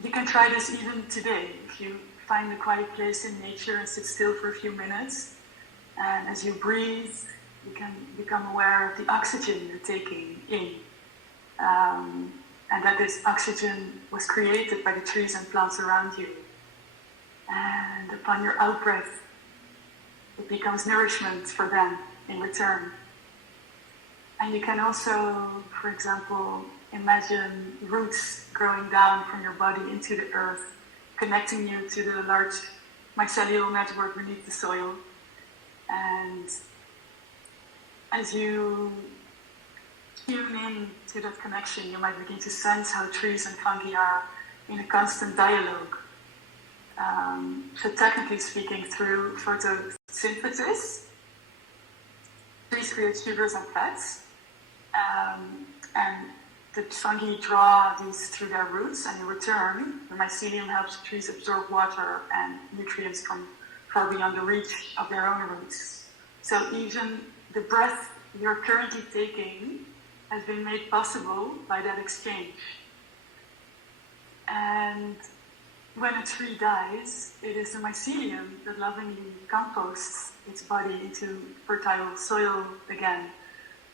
you can try this even today. If you find a quiet place in nature and sit still for a few minutes, and as you breathe, you can become aware of the oxygen you're taking in. And that this oxygen was created by the trees and plants around you. And upon your out-breath, it becomes nourishment for them in return. And you can also, for example, imagine roots growing down from your body into the earth, connecting you to the large mycelial network beneath the soil. And as you tune in to that connection, you might begin to sense how trees and fungi are in a constant dialogue. So technically speaking, through photosynthesis, trees create sugars and fats, and the fungi draw these through their roots, and in return, the mycelium helps trees absorb water and nutrients from far beyond the reach of their own roots. So even the breath you're currently taking has been made possible by that exchange. And when a tree dies, it is the mycelium that lovingly composts its body into fertile soil again,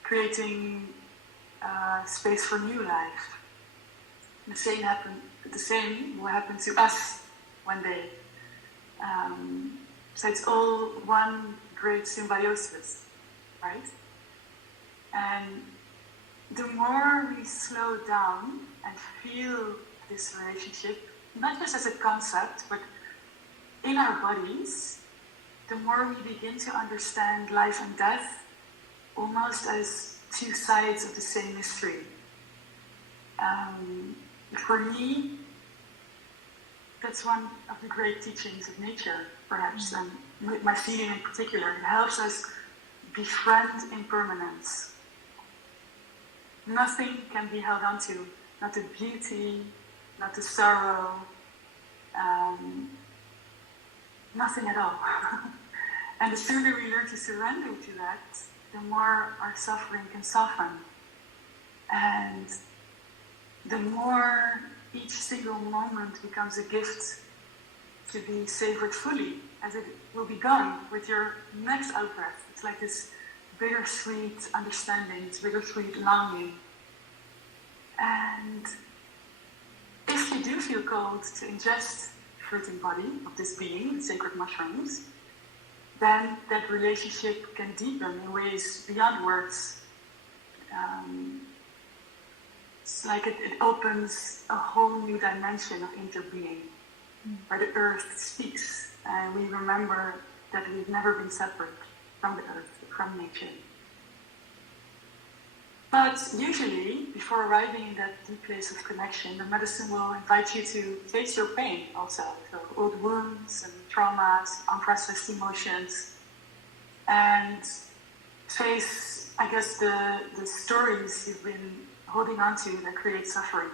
creating space for new life. The same will happen to us one day. So it's all one great symbiosis, right? And the more we slow down and feel this relationship, not just as a concept, but in our bodies, the more we begin to understand life and death almost as two sides of the same mystery. For me, that's one of the great teachings of nature, perhaps, and my feeling in particular. It helps us befriend impermanence. Nothing can be held onto, not the beauty, not the sorrow, nothing at all. And the sooner we learn to surrender to that, the more our suffering can soften. And the more each single moment becomes a gift to be savored fully, as it will be gone with your next out-breath. It's like this bittersweet understanding, this bittersweet longing. And if you do feel called to ingest fruiting body of this being, sacred mushrooms, then that relationship can deepen in ways beyond words. It's like it opens a whole new dimension of interbeing, where the earth speaks, and we remember that we've never been separate from the earth, from nature. But usually, before arriving in that deep place of connection, the medicine will invite you to face your pain also. So old wounds and traumas, unprocessed emotions, and face, I guess, the stories you've been holding on to that create suffering.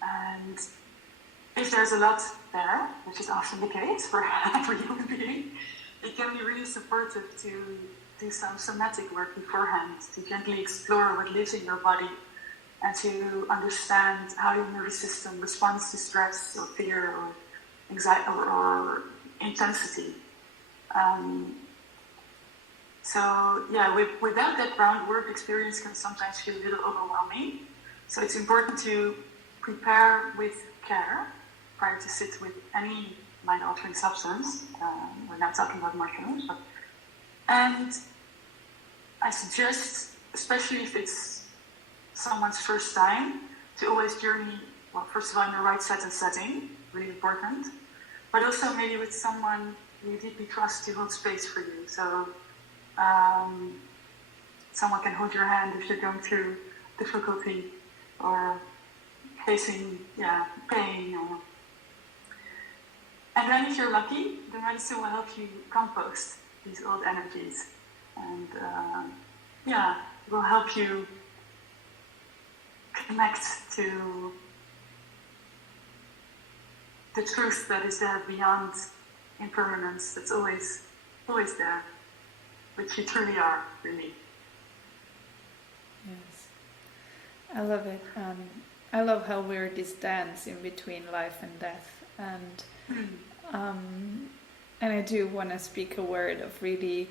And if there's a lot there, which is often the case for every human being, it can be really supportive to do some somatic work beforehand, to gently explore what lives in your body and to understand how your nervous system responds to stress or fear or anxiety or intensity. Without that groundwork, experience can sometimes feel a little overwhelming. So it's important to prepare with care prior to sit with any mind-altering substance. We're not talking about mushrooms, and I suggest, especially if it's someone's first time, to always journey, well, first of all, in the right set and setting, really important, but also maybe with someone you deeply trust to hold space for you. So someone can hold your hand if you're going through difficulty or facing pain. And then if you're lucky, the medicine will help you compost these old energies. And it will help you connect to the truth that is there beyond impermanence, that's always always there, which you truly are, really. Yes, I love it. I love how we're this dance in between life and death, and I do want to speak a word of really,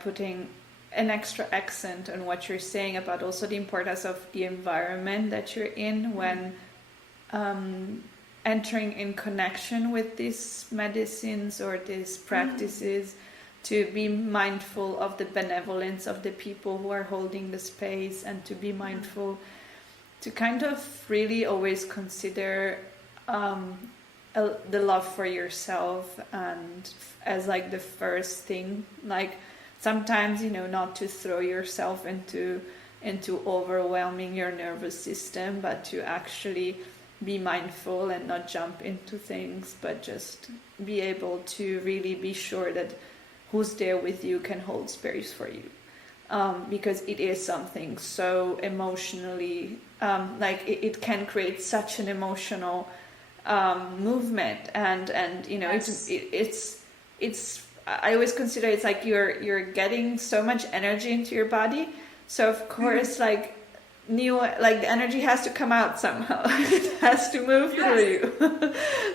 putting an extra accent on what you're saying about also the importance of the environment that you're in when entering in connection with these medicines or these practices, to be mindful of the benevolence of the people who are holding the space, and to be mindful to kind of really always consider the love for yourself and as like the first thing. Like sometimes, not to throw yourself into overwhelming your nervous system, but to actually be mindful and not jump into things, but just be able to really be sure that who's there with you can hold space for you. Because it is something so emotionally, it can create such an emotional movement, and yes. it's I always consider it's like you're getting so much energy into your body, so of course the energy has to come out somehow. It has to move through you.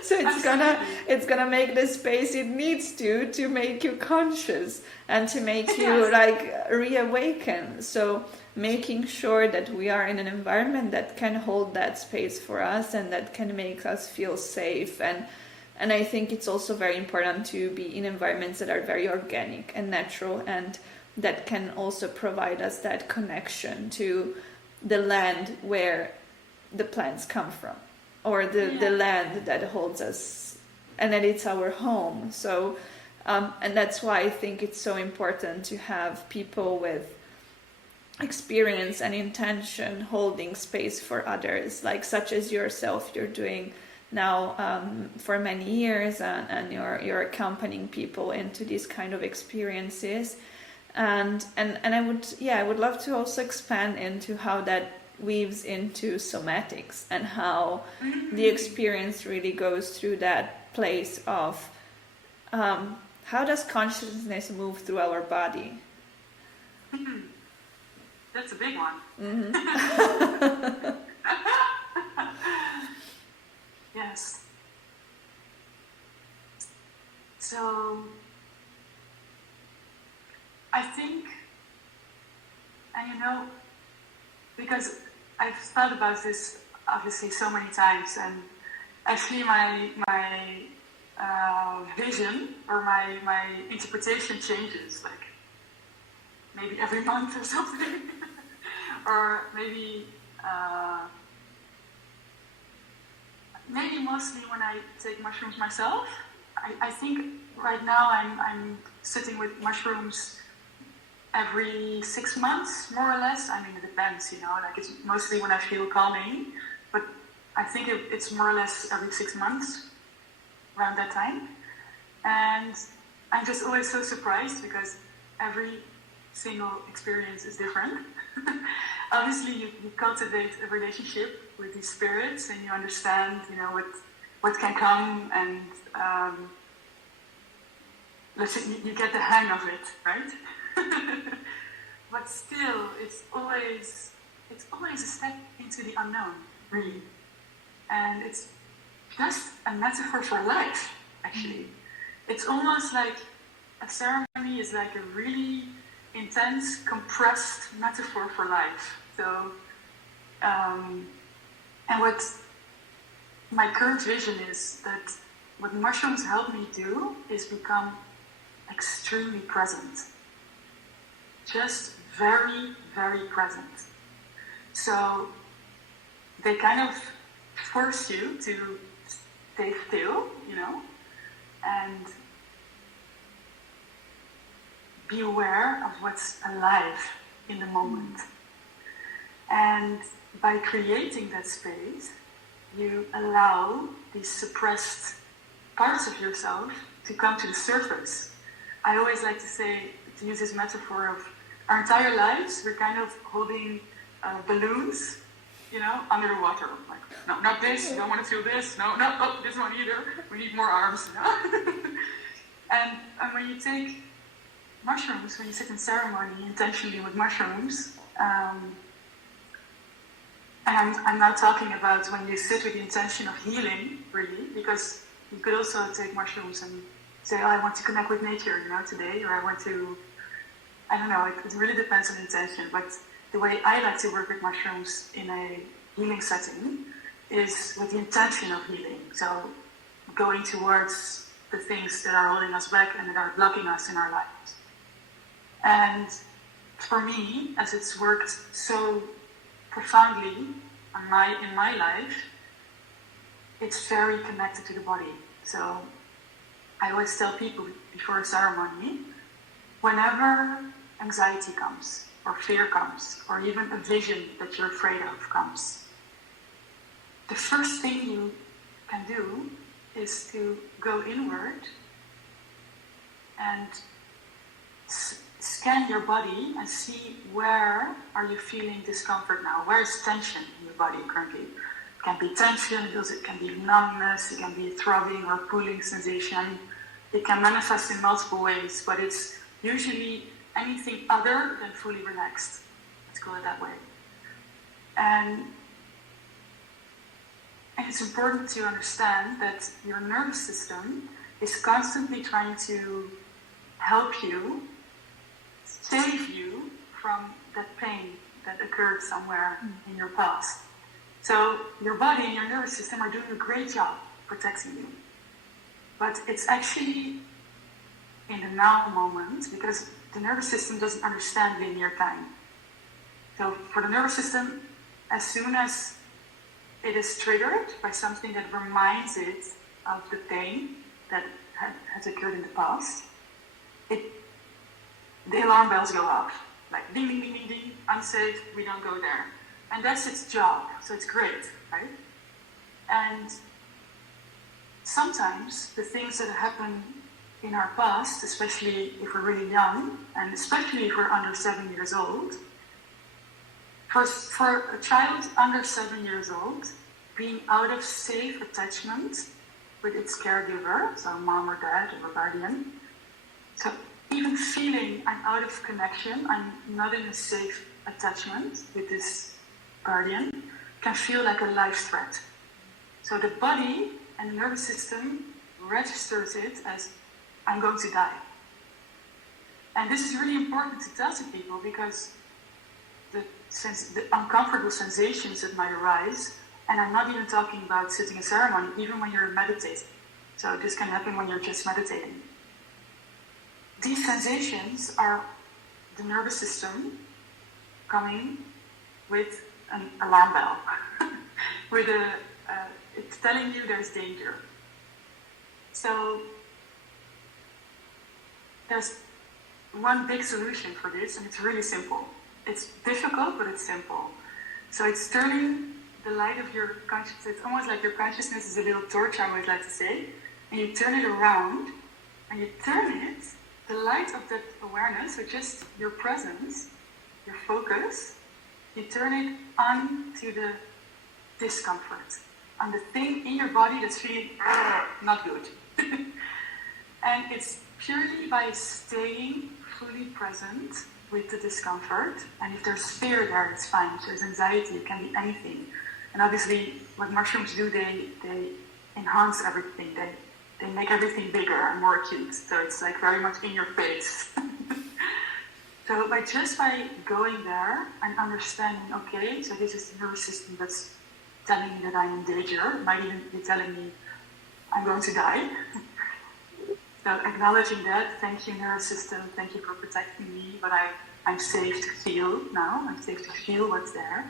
So it's gonna make the space it needs to make you conscious and to make you reawaken. So making sure that we are in an environment that can hold that space for us and that can make us feel safe. And I think it's also very important to be in environments that are very organic and natural, and that can also provide us that connection to the land where the plants come from, or the land that holds us, and that it's our home. So and that's why I think it's so important to have people with experience and intention holding space for others, like such as yourself. You're doing now for many years, and you're accompanying people into these kind of experiences. And I would love to also expand into how that weaves into somatics, and how the experience really goes through that place of how does consciousness move through our body? That's a big one. Yes. So I think, and because I've thought about this obviously so many times, and actually my vision or my interpretation changes, like maybe every month or something, or maybe mostly when I take mushrooms myself. I think right now I'm sitting with mushrooms every 6 months, more or less. I mean, it depends, it's mostly when I feel calming, but I think it's more or less every 6 months, around that time. And I'm just always so surprised, because every single experience is different. Obviously, you cultivate a relationship with these spirits, and you understand, what can come, and you get the hang of it, right? But still, it's always a step into the unknown, really. And it's just a metaphor for life, actually. It's almost like a ceremony is like a really intense, compressed metaphor for life. So, and what my current vision is that what mushrooms help me do is become extremely present. Just very, very present. So they kind of force you to stay still, and be aware of what's alive in the moment. And by creating that space, you allow these suppressed parts of yourself to come to the surface. I always like to use this metaphor of our entire lives, we're kind of holding balloons, under the water. Like, no, not this, you don't want to feel this, no, oh, this one either, we need more arms, And when you take mushrooms, when you sit in ceremony intentionally with mushrooms, and I'm not talking about when you sit with the intention of healing, really, because you could also take mushrooms and say, oh, I want to connect with nature, today, or I want to, I don't know, it really depends on intention. But the way I like to work with mushrooms in a healing setting is with the intention of healing. So going towards the things that are holding us back and that are blocking us in our lives. And for me, as it's worked so profoundly in my life, it's very connected to the body. So I always tell people before a ceremony, whenever anxiety comes, or fear comes, or even a vision that you're afraid of comes, the first thing you can do is to go inward and scan your body and see where are you feeling discomfort now, where is tension in your body currently. It can be tension, it can be numbness, it can be a throbbing or pulling sensation. It can manifest in multiple ways, but it's usually anything other than fully relaxed. Let's call it that way. And it's important to understand that your nervous system is constantly trying to help you, save you from that pain that occurred somewhere in your past. So your body and your nervous system are doing a great job protecting you. But it's actually in the now moment, because the nervous system doesn't understand linear time. So for the nervous system, as soon as it is triggered by something that reminds it of the pain that has occurred in the past, the alarm bells go off. Like ding, ding, ding, ding, ding, unsafe, we don't go there. And that's its job, so it's great, right? And sometimes the things that happen in our past, especially if we're really young, and especially if we're under 7 years old, for a child under 7 years old, being out of safe attachment with its caregiver, so mom or dad or guardian, so even feeling I'm out of connection, I'm not in a safe attachment with this guardian, can feel like a life threat. So the body and the nervous system registers it as I'm going to die. And this is really important to tell to people because the uncomfortable sensations that might arise, and I'm not even talking about sitting in ceremony, even when you're meditating. So this can happen when you're just meditating. These sensations are the nervous system coming with an alarm bell, with it's telling you there's danger. So there's one big solution for this, and it's really simple. It's difficult, but it's simple. So it's turning the light of your consciousness. It's almost like your consciousness is a little torch, I would like to say, and you turn it around, and you turn it, the light of that awareness, so just your presence, your focus, you turn it on to the discomfort, on the thing in your body that's feeling not good. And it's purely by staying fully present with the discomfort. And if there's fear there, it's fine. If there's anxiety, it can be anything. And obviously, what mushrooms do, they enhance everything. They make everything bigger and more acute. So it's like very much in your face. So by going there and understanding, okay, so this is the nervous system that's telling me that I'm in danger, it might even be telling me I'm going to die. So acknowledging that, thank you nervous system, thank you for protecting me, but I'm safe to feel now, I'm safe to feel what's there.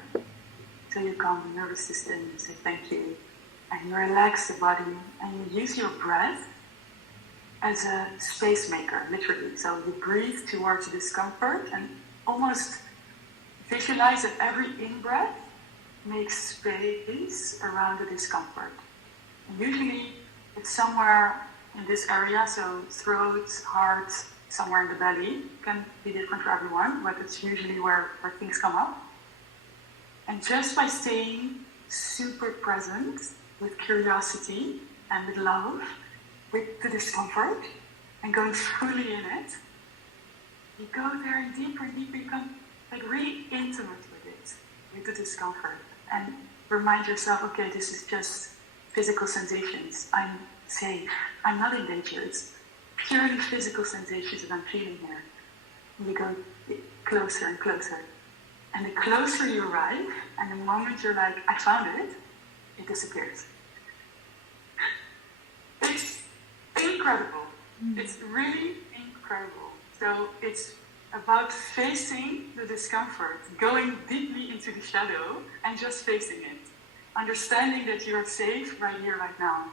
So you calm the nervous system and say thank you. And you relax the body and you use your breath as a space maker, literally. So you breathe towards the discomfort and almost visualize that every in-breath makes space around the discomfort. And usually it's somewhere in this area, so throat, heart, somewhere in the belly. It can be different for everyone, but it's usually where things come up. And just by staying super present with curiosity and with love, with the discomfort, and going fully in it, you go there and deeper, become like really intimate with it, with the discomfort, and remind yourself, okay, this is just physical sensations. I'm safe. I'm not in danger. It's purely physical sensations that I'm feeling here. And you go closer and closer. And the closer you arrive, and the moment you're like, I found it, it disappears. It's incredible. It's really incredible. So it's about facing the discomfort, going deeply into the shadow and just facing it. Understanding that you're safe right here, right now.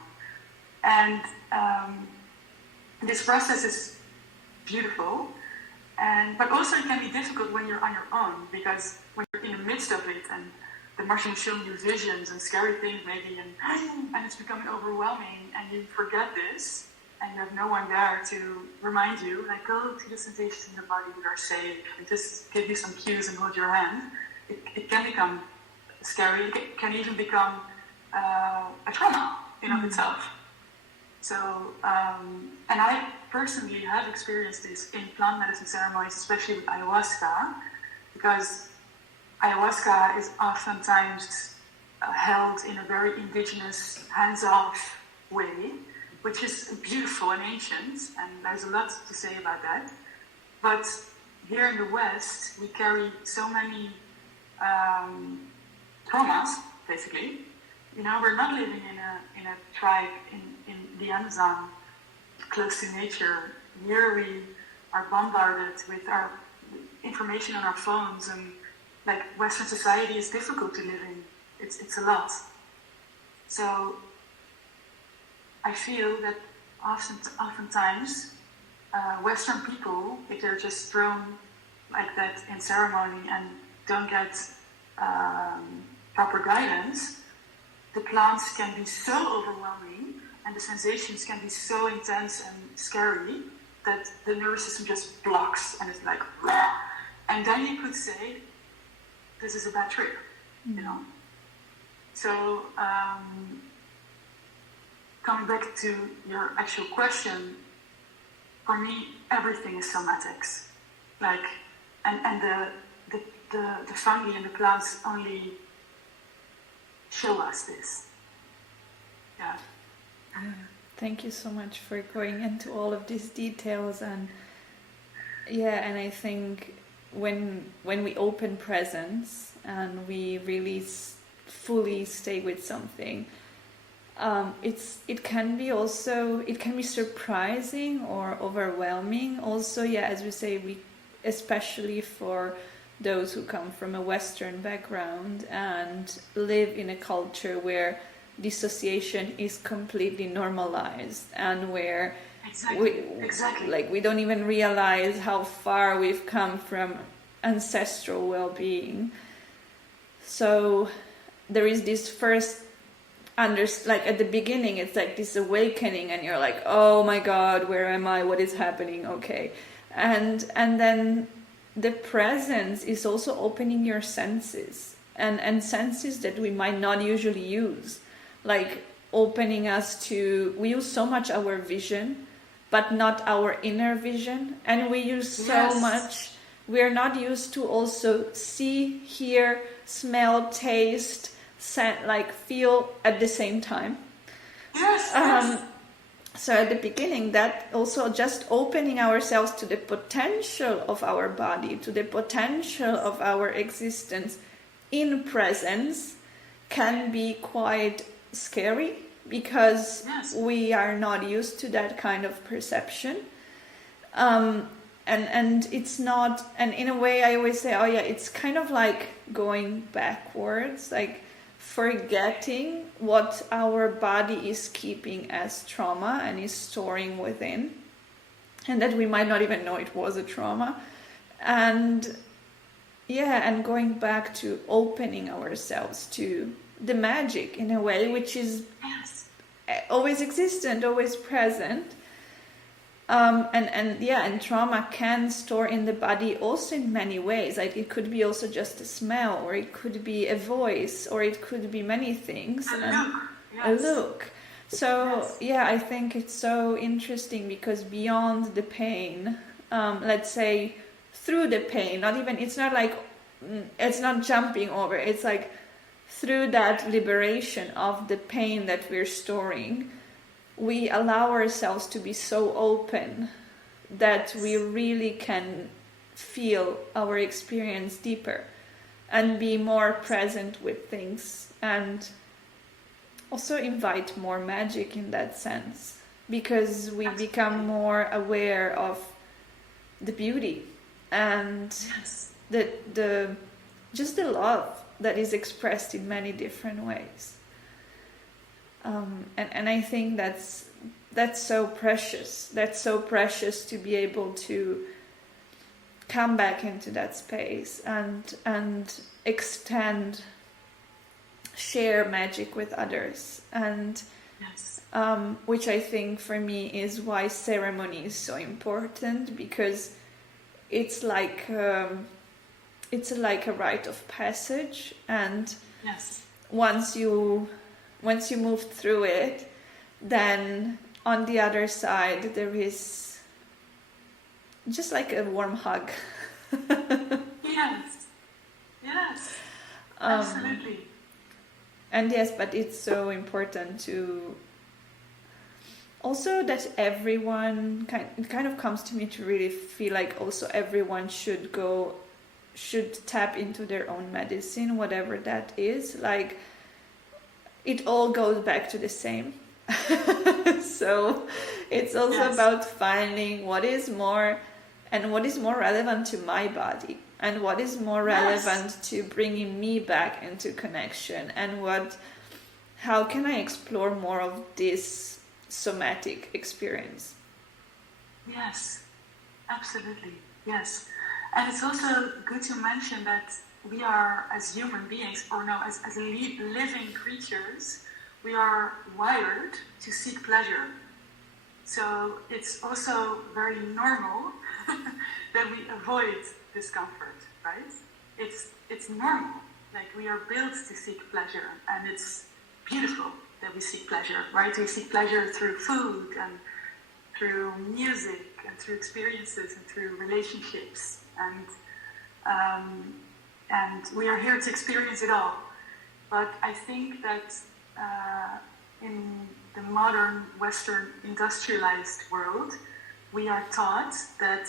And this process is beautiful, but also it can be difficult when you're on your own, because when you're in the midst of it and the Martian will show you visions and scary things maybe, and it's becoming overwhelming, and you forget this, and you have no one there to remind you, like, go to the sensations in the body that are safe, and just give you some cues and hold your hand. It can become scary. It can even become a trauma in of itself. So, and I personally have experienced this in plant medicine ceremonies, especially with ayahuasca, because ayahuasca is oftentimes held in a very indigenous, hands-off way, which is beautiful and ancient, and there's a lot to say about that. But here in the West, we carry so many traumas, basically. You know, we're not living in a tribe in the Amazon, close to nature. Here we are bombarded with our information on our phones, and like Western society is difficult to live in. It's a lot. So I feel that oftentimes Western people, if they're just thrown like that in ceremony and don't get proper guidance, the plants can be so overwhelming and the sensations can be so intense and scary that the nervous system just blocks and it's like, Rah! And then you could say, this is a bad trip, you know? So, coming back to your actual question, for me, everything is somatics. Like, and the fungi and the plants only show us this. Yeah. Thank you so much for going into all of these details, and and I think when we open presence and we really fully stay with something, it can be surprising or overwhelming. Also, as we say, especially for those who come from a Western background and live in a culture where dissociation is completely normalized, and where we don't even realize how far we've come from ancestral well-being. So there is this first at the beginning, it's like this awakening, and you're like, oh my God, where am I? What is happening? Okay. And then the presence is also opening your senses, and senses that we might not usually use, like opening us to, we use so much our vision, but not our inner vision. And we use so much, we're not used to also see, hear, smell, taste, scent, like feel at the same time. So at the beginning, that also just opening ourselves to the potential of our body, to the potential of our existence in presence, can be quite scary, because we are not used to that kind of perception. And it's not, and in a way I always say, it's kind of like going backwards, like forgetting what our body is keeping as trauma and is storing within, and that we might not even know it was a trauma, and going back to opening ourselves to the magic in a way, which is always existent, always present. And trauma can store in the body also in many ways. Like it could be also just a smell, or it could be a voice, or it could be many things. A look. So, Yes. yeah, I think it's so interesting because beyond the pain, let's say through the pain, not even, it's not like, it's not jumping over, it's like through that liberation of the pain that we're storing, we allow ourselves to be so open that we really can feel our experience deeper and be more present with things, and also invite more magic in that sense, because we become more aware of the beauty and Yes. the just the love that is expressed in many different ways. And I think that's so precious. That's so precious to be able to come back into that space and extend, share magic with others, and Yes. which I think for me is why ceremony is so important, because it's like a rite of passage, and Yes. once you move through it, then on the other side there is just like a warm hug. Yes. Yes. Absolutely. And yes, but it's so important to also that everyone it kind of comes to me to really feel like also everyone should tap into their own medicine, whatever that is. Like, it all goes back to the same. So it's also Yes. about finding what is more relevant to my body, and what is more relevant to bringing me back into connection, and how can I explore more of this somatic experience. Yes, absolutely. Yes. And it's also good to mention that we are, as human beings, or no, as living creatures, we are wired to seek pleasure. So it's also very normal that we avoid discomfort, right? It's normal. Like, we are built to seek pleasure, and it's beautiful that we seek pleasure, right? We seek pleasure through food and through music and through experiences and through relationships, and we are here to experience it all. But I think that in the modern Western industrialized world, we are taught that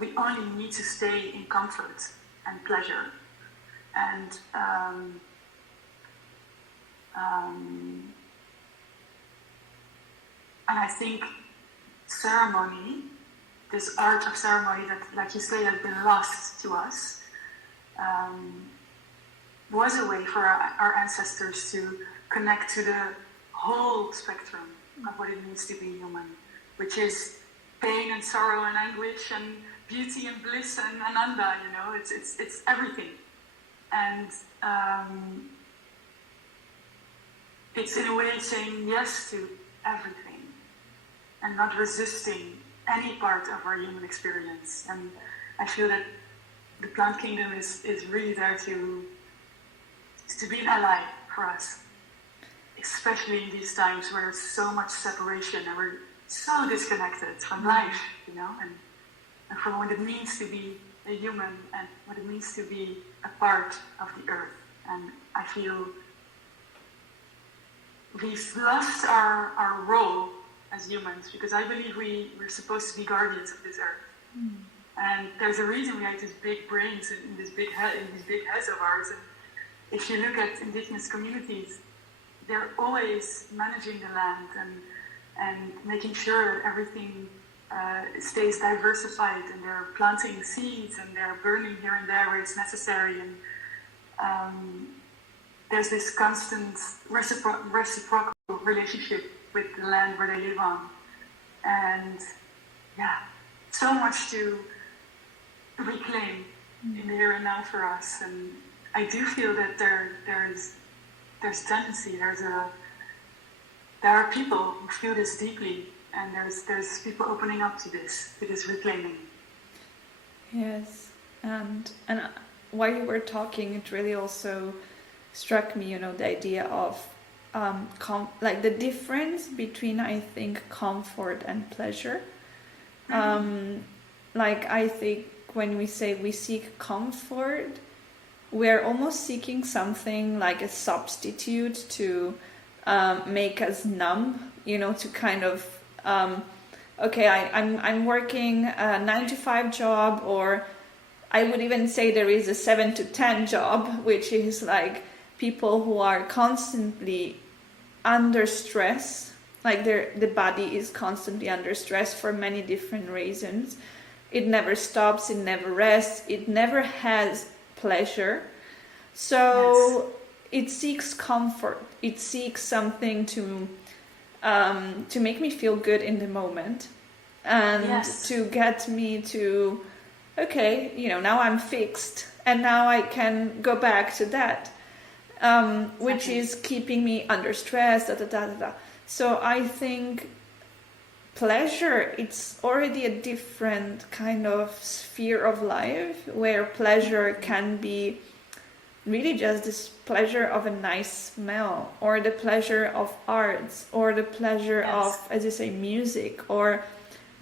we only need to stay in comfort and pleasure, and I think ceremony, this art of ceremony that, like you say, has been lost to us, was a way for our ancestors to connect to the whole spectrum of what it means to be human, which is pain and sorrow and anguish and beauty and bliss and ananda. You know, it's everything, and it's in a way saying yes to everything and not resisting any part of our human experience. And I feel that the plant kingdom is really there to be an ally for us, especially in these times where there's so much separation and we're so disconnected from life, you know, and from what it means to be a human and what it means to be a part of the earth. And I feel we've lost our role as humans, because I believe we're supposed to be guardians of this earth. And there's a reason we have these big brains in these big heads of ours. And if you look at indigenous communities, they're always managing the land and making sure that everything stays diversified, and they're planting seeds and they're burning here and there where it's necessary. And there's this constant reciprocal relationship with the land where they live on. And yeah, so much to reclaim in the here and now for us. And I do feel that there's tendency, there are people who feel this deeply, and there's people opening up to this reclaiming. Yes, and while you were talking, it really also struck me, you know, the idea of like the difference between, I think, comfort and pleasure. Like I think when we say we seek comfort, we're almost seeking something like a substitute to make us numb, to kind of okay, I'm working a 9 to 5 job, or I would even say there is a 7 to 10 job, which is like people who are constantly under stress, like the body is constantly under stress for many different reasons. It never stops, it never rests, it never has pleasure. So it seeks comfort. It seeks something to make me feel good in the moment, and to get me to, okay, now I'm fixed, and now I can go back to that, which is keeping me under stress. So I think pleasure, it's already a different kind of sphere of life, where pleasure can be really just this pleasure of a nice smell, or the pleasure of arts, or the pleasure of, as you say, music, or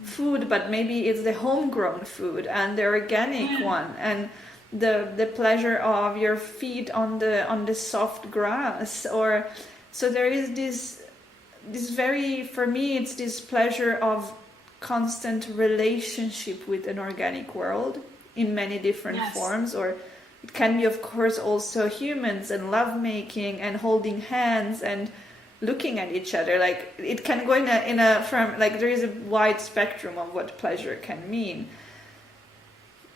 food, but maybe it's the homegrown food and the organic one, and the pleasure of your feet on the soft grass. Or so there is this very, for me, it's this pleasure of constant relationship with an organic world in many different forms. Or it can be, of course, also humans and lovemaking and holding hands and looking at each other. Like it can go in a from, like, there is a wide spectrum of what pleasure can mean.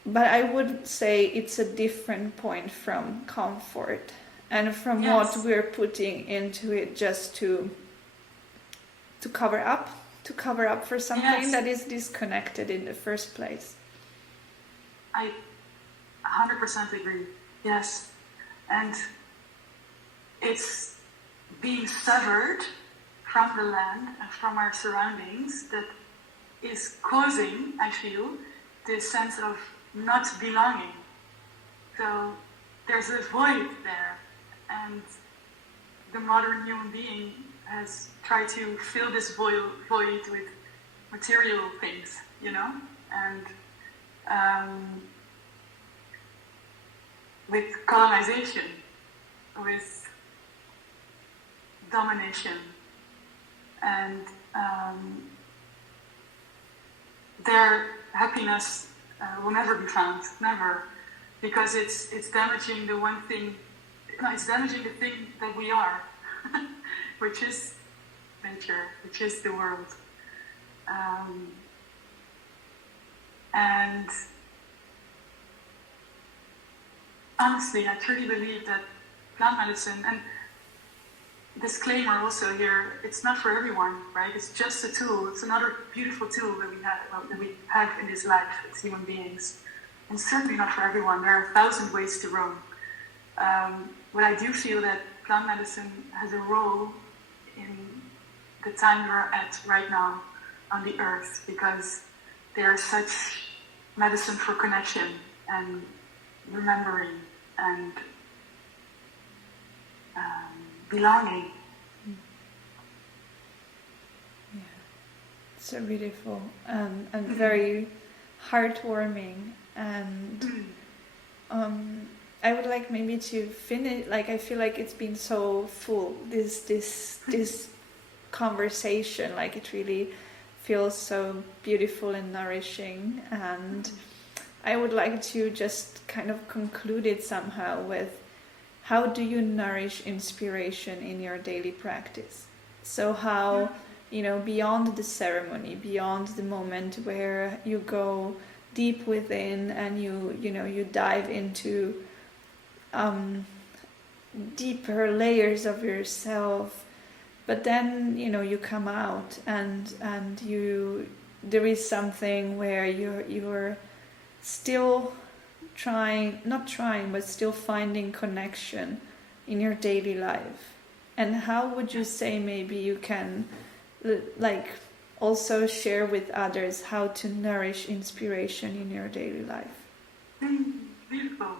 But I would say it's a different point from comfort and from what we're putting into it just to cover up for something that is disconnected in the first place. I 100% agree. Yes. And it's being severed from the land and from our surroundings that is causing, I feel, this sense of not belonging. So there's a void there, and the modern human being has tried to fill this void with material things, and with colonization, with domination, and their happiness will never be found, never, because it's damaging the one thing. No, it's damaging the thing that we are, which is nature, which is the world, and honestly, I truly believe that plant medicine, and disclaimer also here, it's not for everyone, right? It's just a tool. It's another beautiful tool that we have in this life as human beings, and certainly not for everyone. There are 1,000 ways to roam. But I do feel that plant medicine has a role in the time we're at right now on the earth, because there is such medicine for connection and remembering and belonging. Yeah, so beautiful and very heartwarming, and I would like maybe to finish, like I feel like it's been so full, this conversation, like it really feels so beautiful and nourishing, and I would like to just kind of conclude it somehow with, how do you nourish inspiration in your daily practice? So how, beyond the ceremony, beyond the moment where you go deep within and you dive into deeper layers of yourself, but then you come out and there is something where you're still still finding connection in your daily life. And how would you say maybe you can also share with others how to nourish inspiration in your daily life? Beautiful.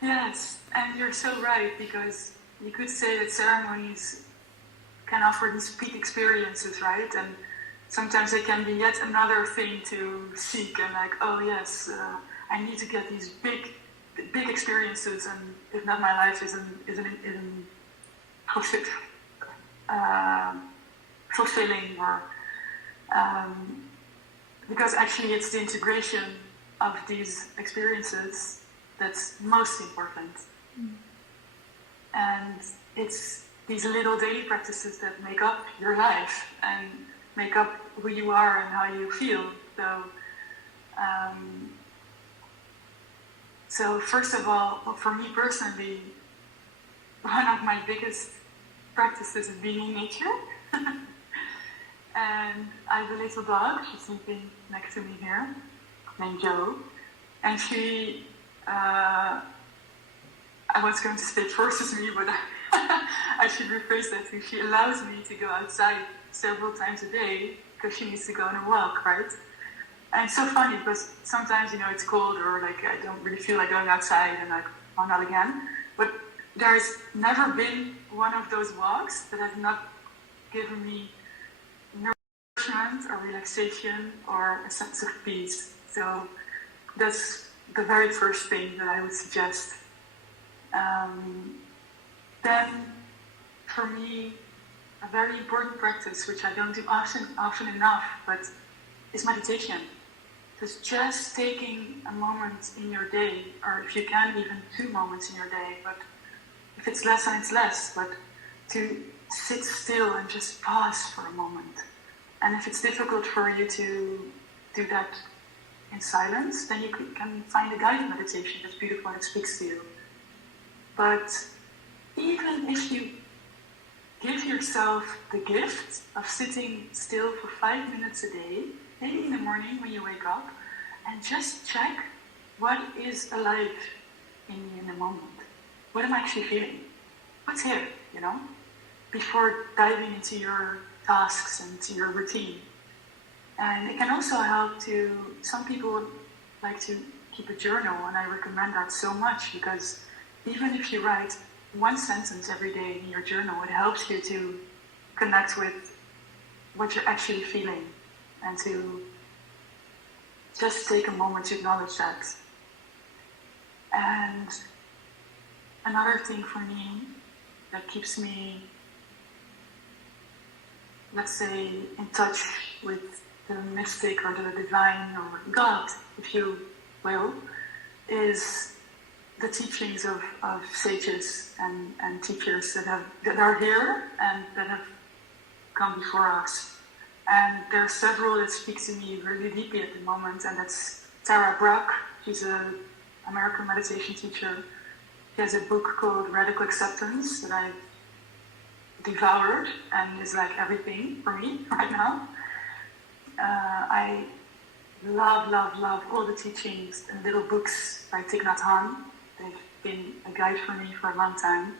Yes, and you're so right, because you could say that ceremonies can offer these peak experiences, right? And sometimes they can be yet another thing to seek, and like, oh yes, I need to get these big experiences, and if not, my life isn't fulfilling, or because actually it's the integration of these experiences that's most important. And it's these little daily practices that make up your life and make up who you are and how you feel. So first of all, for me personally, one of my biggest practices is being in nature. And I have a little dog, she's sleeping next to me here, named Jo. And she, I was going to say forces me, but I should rephrase that. She allows me to go outside several times a day because she needs to go on a walk, right? And it's so funny because sometimes, it's cold, or like I don't really feel like going outside, and like, oh, not again. But there's never been one of those walks that has not given me nourishment or relaxation or a sense of peace. So that's the very first thing that I would suggest. Then, for me, a very important practice, which I don't do often enough, but is meditation. Just taking a moment in your day, or if you can, even 2 moments in your day, but if it's less, then it's less, but to sit still and just pause for a moment. And if it's difficult for you to do that in silence, then you can find a guided meditation that's beautiful and speaks to you. But even if you give yourself the gift of sitting still for 5 minutes a day, maybe in the morning when you wake up, and just check what is alive in me in the moment. What am I actually feeling? What's here, before diving into your tasks and to your routine. And it can also help some people like to keep a journal, and I recommend that so much, because even if you write 1 sentence every day in your journal, it helps you to connect with what you're actually feeling, and to just take a moment to acknowledge that. And another thing for me that keeps me, let's say, in touch with the mystic or the divine or God, if you will, is the teachings of sages and teachers that are here and that have come before us. And there are several that speak to me really deeply at the moment, and that's Tara Brach. She's an American meditation teacher. She has a book called Radical Acceptance that I've devoured and is like everything for me right now. I love all the teachings and little books by Thich Nhat Hanh. They've been a guide for me for a long time.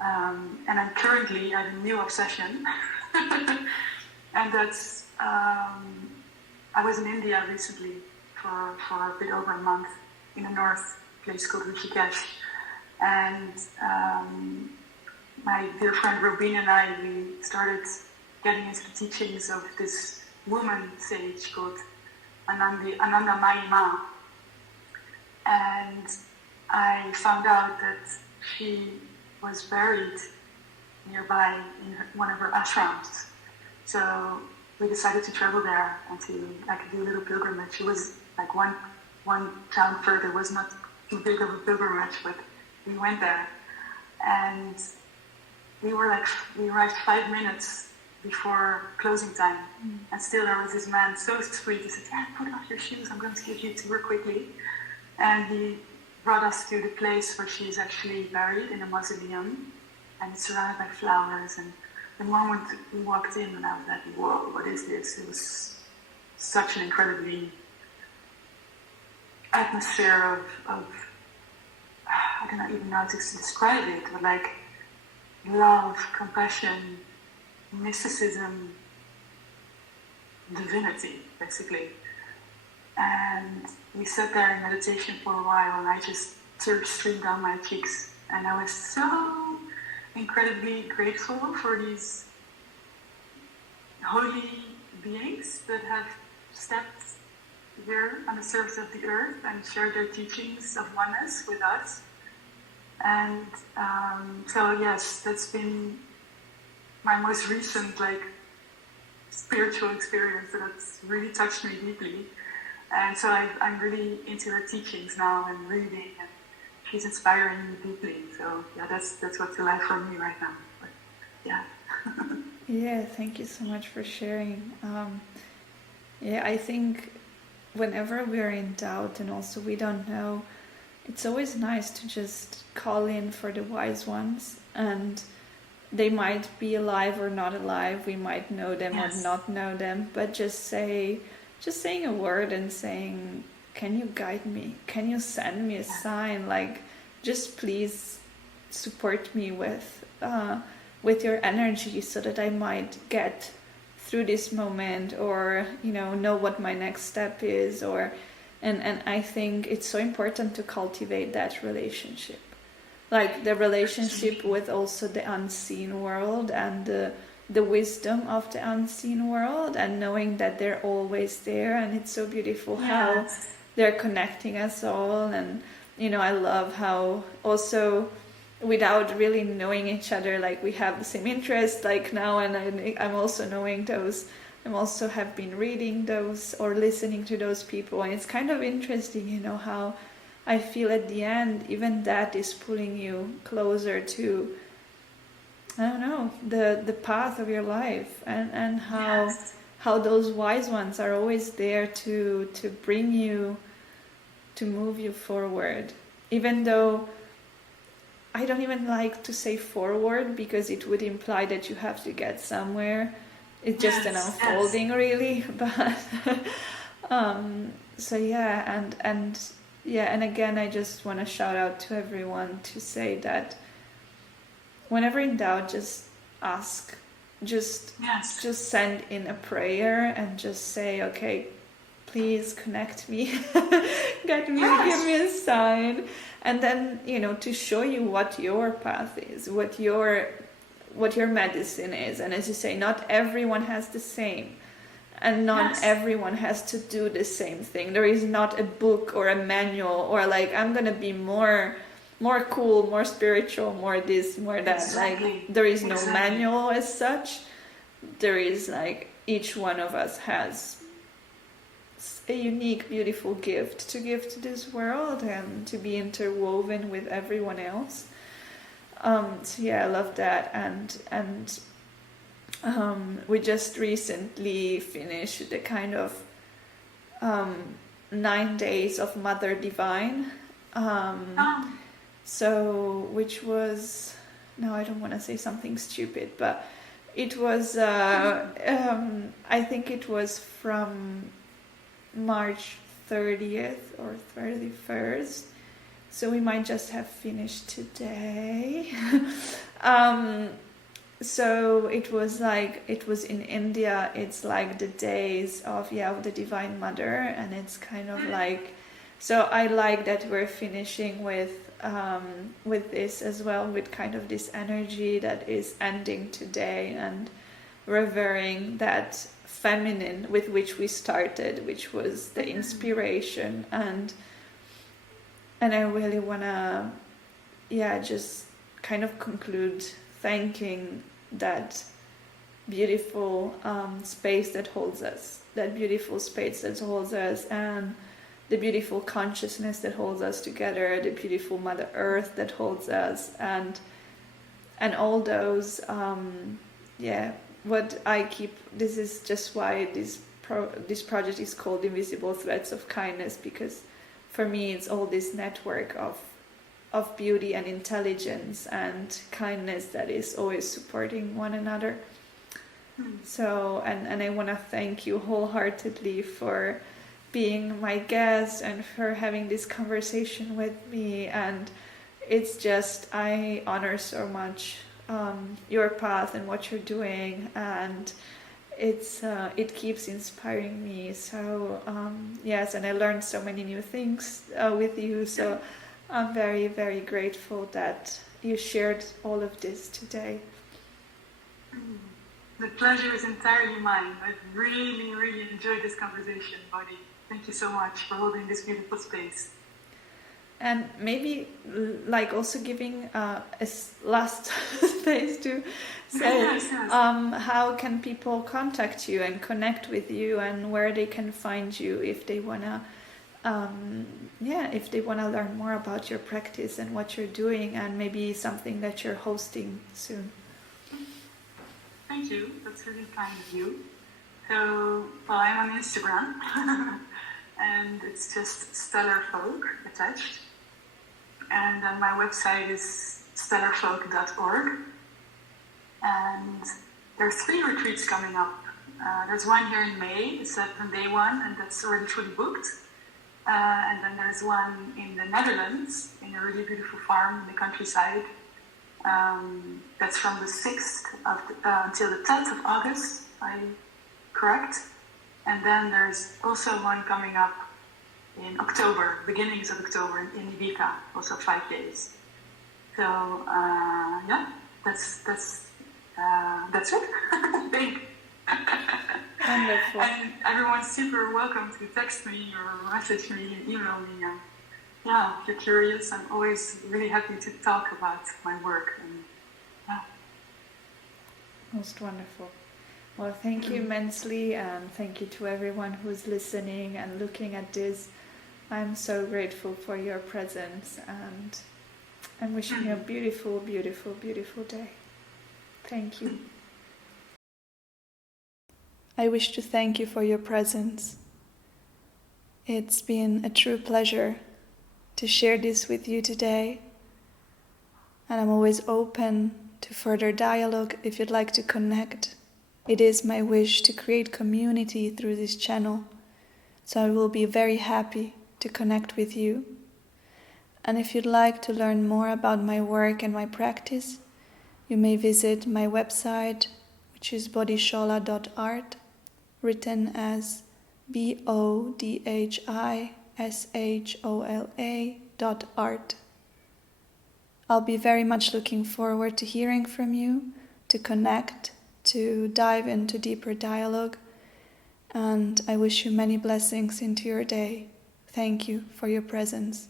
And I have a new obsession. And that's, I was in India recently for a bit over a month in a north place called Rishikesh. And my dear friend Robin and I, we started getting into the teachings of this woman sage called Ananda Mayi Ma. And I found out that she was buried nearby in one of her ashrams. So we decided to travel there and to do a little pilgrimage. It was like one town further. It was not too big of a pilgrimage, but we went there. And we arrived 5 minutes before closing time. And still there was this man, so sweet. He said, "Yeah, put off your shoes. I'm going to give you a tour quickly." And he brought us to the place where she's actually buried in a mausoleum. And it's surrounded by flowers. And the moment we walked in, and I was like, "Whoa, what is this?" It was such an incredibly atmosphere of I don't even know how to describe it, but like love, compassion, mysticism, divinity, basically. And we sat there in meditation for a while, and I just tears streamed down my cheeks, and I was so incredibly grateful for these holy beings that have stepped here on the surface of the earth and shared their teachings of oneness with us. And so yes, that's been my most recent spiritual experience that's really touched me deeply. And so I'm really into her teachings now and reading, and she's inspiring me deeply. So yeah, that's what's alive for me right now. But, yeah. Yeah, thank you so much for sharing. Yeah, I think whenever we're in doubt and also we don't know, it's always nice to just call in for the wise ones, and they might be alive or not alive. We might know them or not know them, but just saying a word and saying, can you guide me? Can you send me a sign? Like, just please support me with your energy so that I might get through this moment, or know what my next step is, and I think it's so important to cultivate that relationship, like the relationship with also the unseen world and the wisdom of the unseen world, and knowing that they're always there. And it's so beautiful how they're connecting us all. And I love how also, without really knowing each other, like we have the same interests like now, and I'm also knowing those. I'm also have been reading those or listening to those people, and it's kind of interesting, how I feel at the end, even that is pulling you closer to, I don't know, the path of your life, and how those wise ones are always there to bring you, to move you forward, even though I don't even like to say forward, because it would imply that you have to get somewhere. It's just an unfolding, really. But so yeah, and again, I just want to shout out to everyone to say that whenever in doubt, just ask, just send in a prayer and just say, okay, please connect me, guide me, give me a sign. And then, to show you what your path is, what your medicine is. And as you say, not everyone has the same. And not everyone has to do the same thing. There is not a book or a manual, or like, I'm going to be more cool, more spiritual, more this, more that. Exactly. Like, there is no manual as such. There is each one of us has a unique, beautiful gift to give to this world, and to be interwoven with everyone else. So yeah, I love that. And we just recently finished the kind of 9 days of Mother Divine. So, which was, no, I don't want to say something stupid, but it was, I think it was from March 30th or 31st. So we might just have finished today. So it was in India, it's like the days of the Divine Mother, and it's kind of like, so I like that we're finishing with this as well, with kind of this energy that is ending today, and revering that feminine with which we started, which was the inspiration. And I really want to, just kind of conclude thanking that beautiful space that holds us, and the beautiful consciousness that holds us together, the beautiful Mother Earth that holds us, and all those, what I keep, this is just why this project is called Invisible Threads of Kindness, because for me it's all this network of beauty and intelligence and kindness that is always supporting one another. So, and I want to thank you wholeheartedly for being my guest and for having this conversation with me. And it's just, I honor so much your path and what you're doing, and it keeps inspiring me. So yes, and I learned so many new things with you. So I'm very, very grateful that you shared all of this today. The pleasure is entirely mine. I've really, really enjoyed this conversation, Bodhi. Thank you so much for holding this beautiful space. And maybe like also giving a last space to say Yes. how can people contact you and connect with you, and where they can find you if they wanna if they wanna learn more about your practice and what you're doing, and maybe something that you're hosting soon. Thank you. That's really kind of you. So, well, I'm on Instagram, and it's just StellarFolk attached. And then my website is 𝘒𝘪𝘯𝘷𝘪𝘴𝘪𝘣𝘭. And there are 3 retreats coming up. There's one here in May, it's on day 1, and that's already fully booked. And then there's one in the Netherlands, in a really beautiful farm in the countryside. That's from the 6th until the 10th of August, if I'm correct. And then there's also one coming up in October, beginnings of October in Ibiza, also 5 days. So that's it. Thank you. Wonderful. And everyone's super welcome to text me or message me and email me. If you're curious, I'm always really happy to talk about my work. And Most wonderful. Well, thank you immensely, and thank you to everyone who's listening and looking at this. I'm so grateful for your presence, and I'm wishing you a beautiful, beautiful, beautiful day. Thank you. I wish to thank you for your presence. It's been a true pleasure to share this with you today, and I'm always open to further dialogue if you'd like to connect. It is my wish to create community through this channel, so I will be very happy to connect with you. And if you'd like to learn more about my work and my practice, you may visit my website, which is bodhisola.art, written as bodhisola.art. I'll be very much looking forward to hearing from you, to connect, to dive into deeper dialogue, and I wish you many blessings into your day. Thank you for your presence.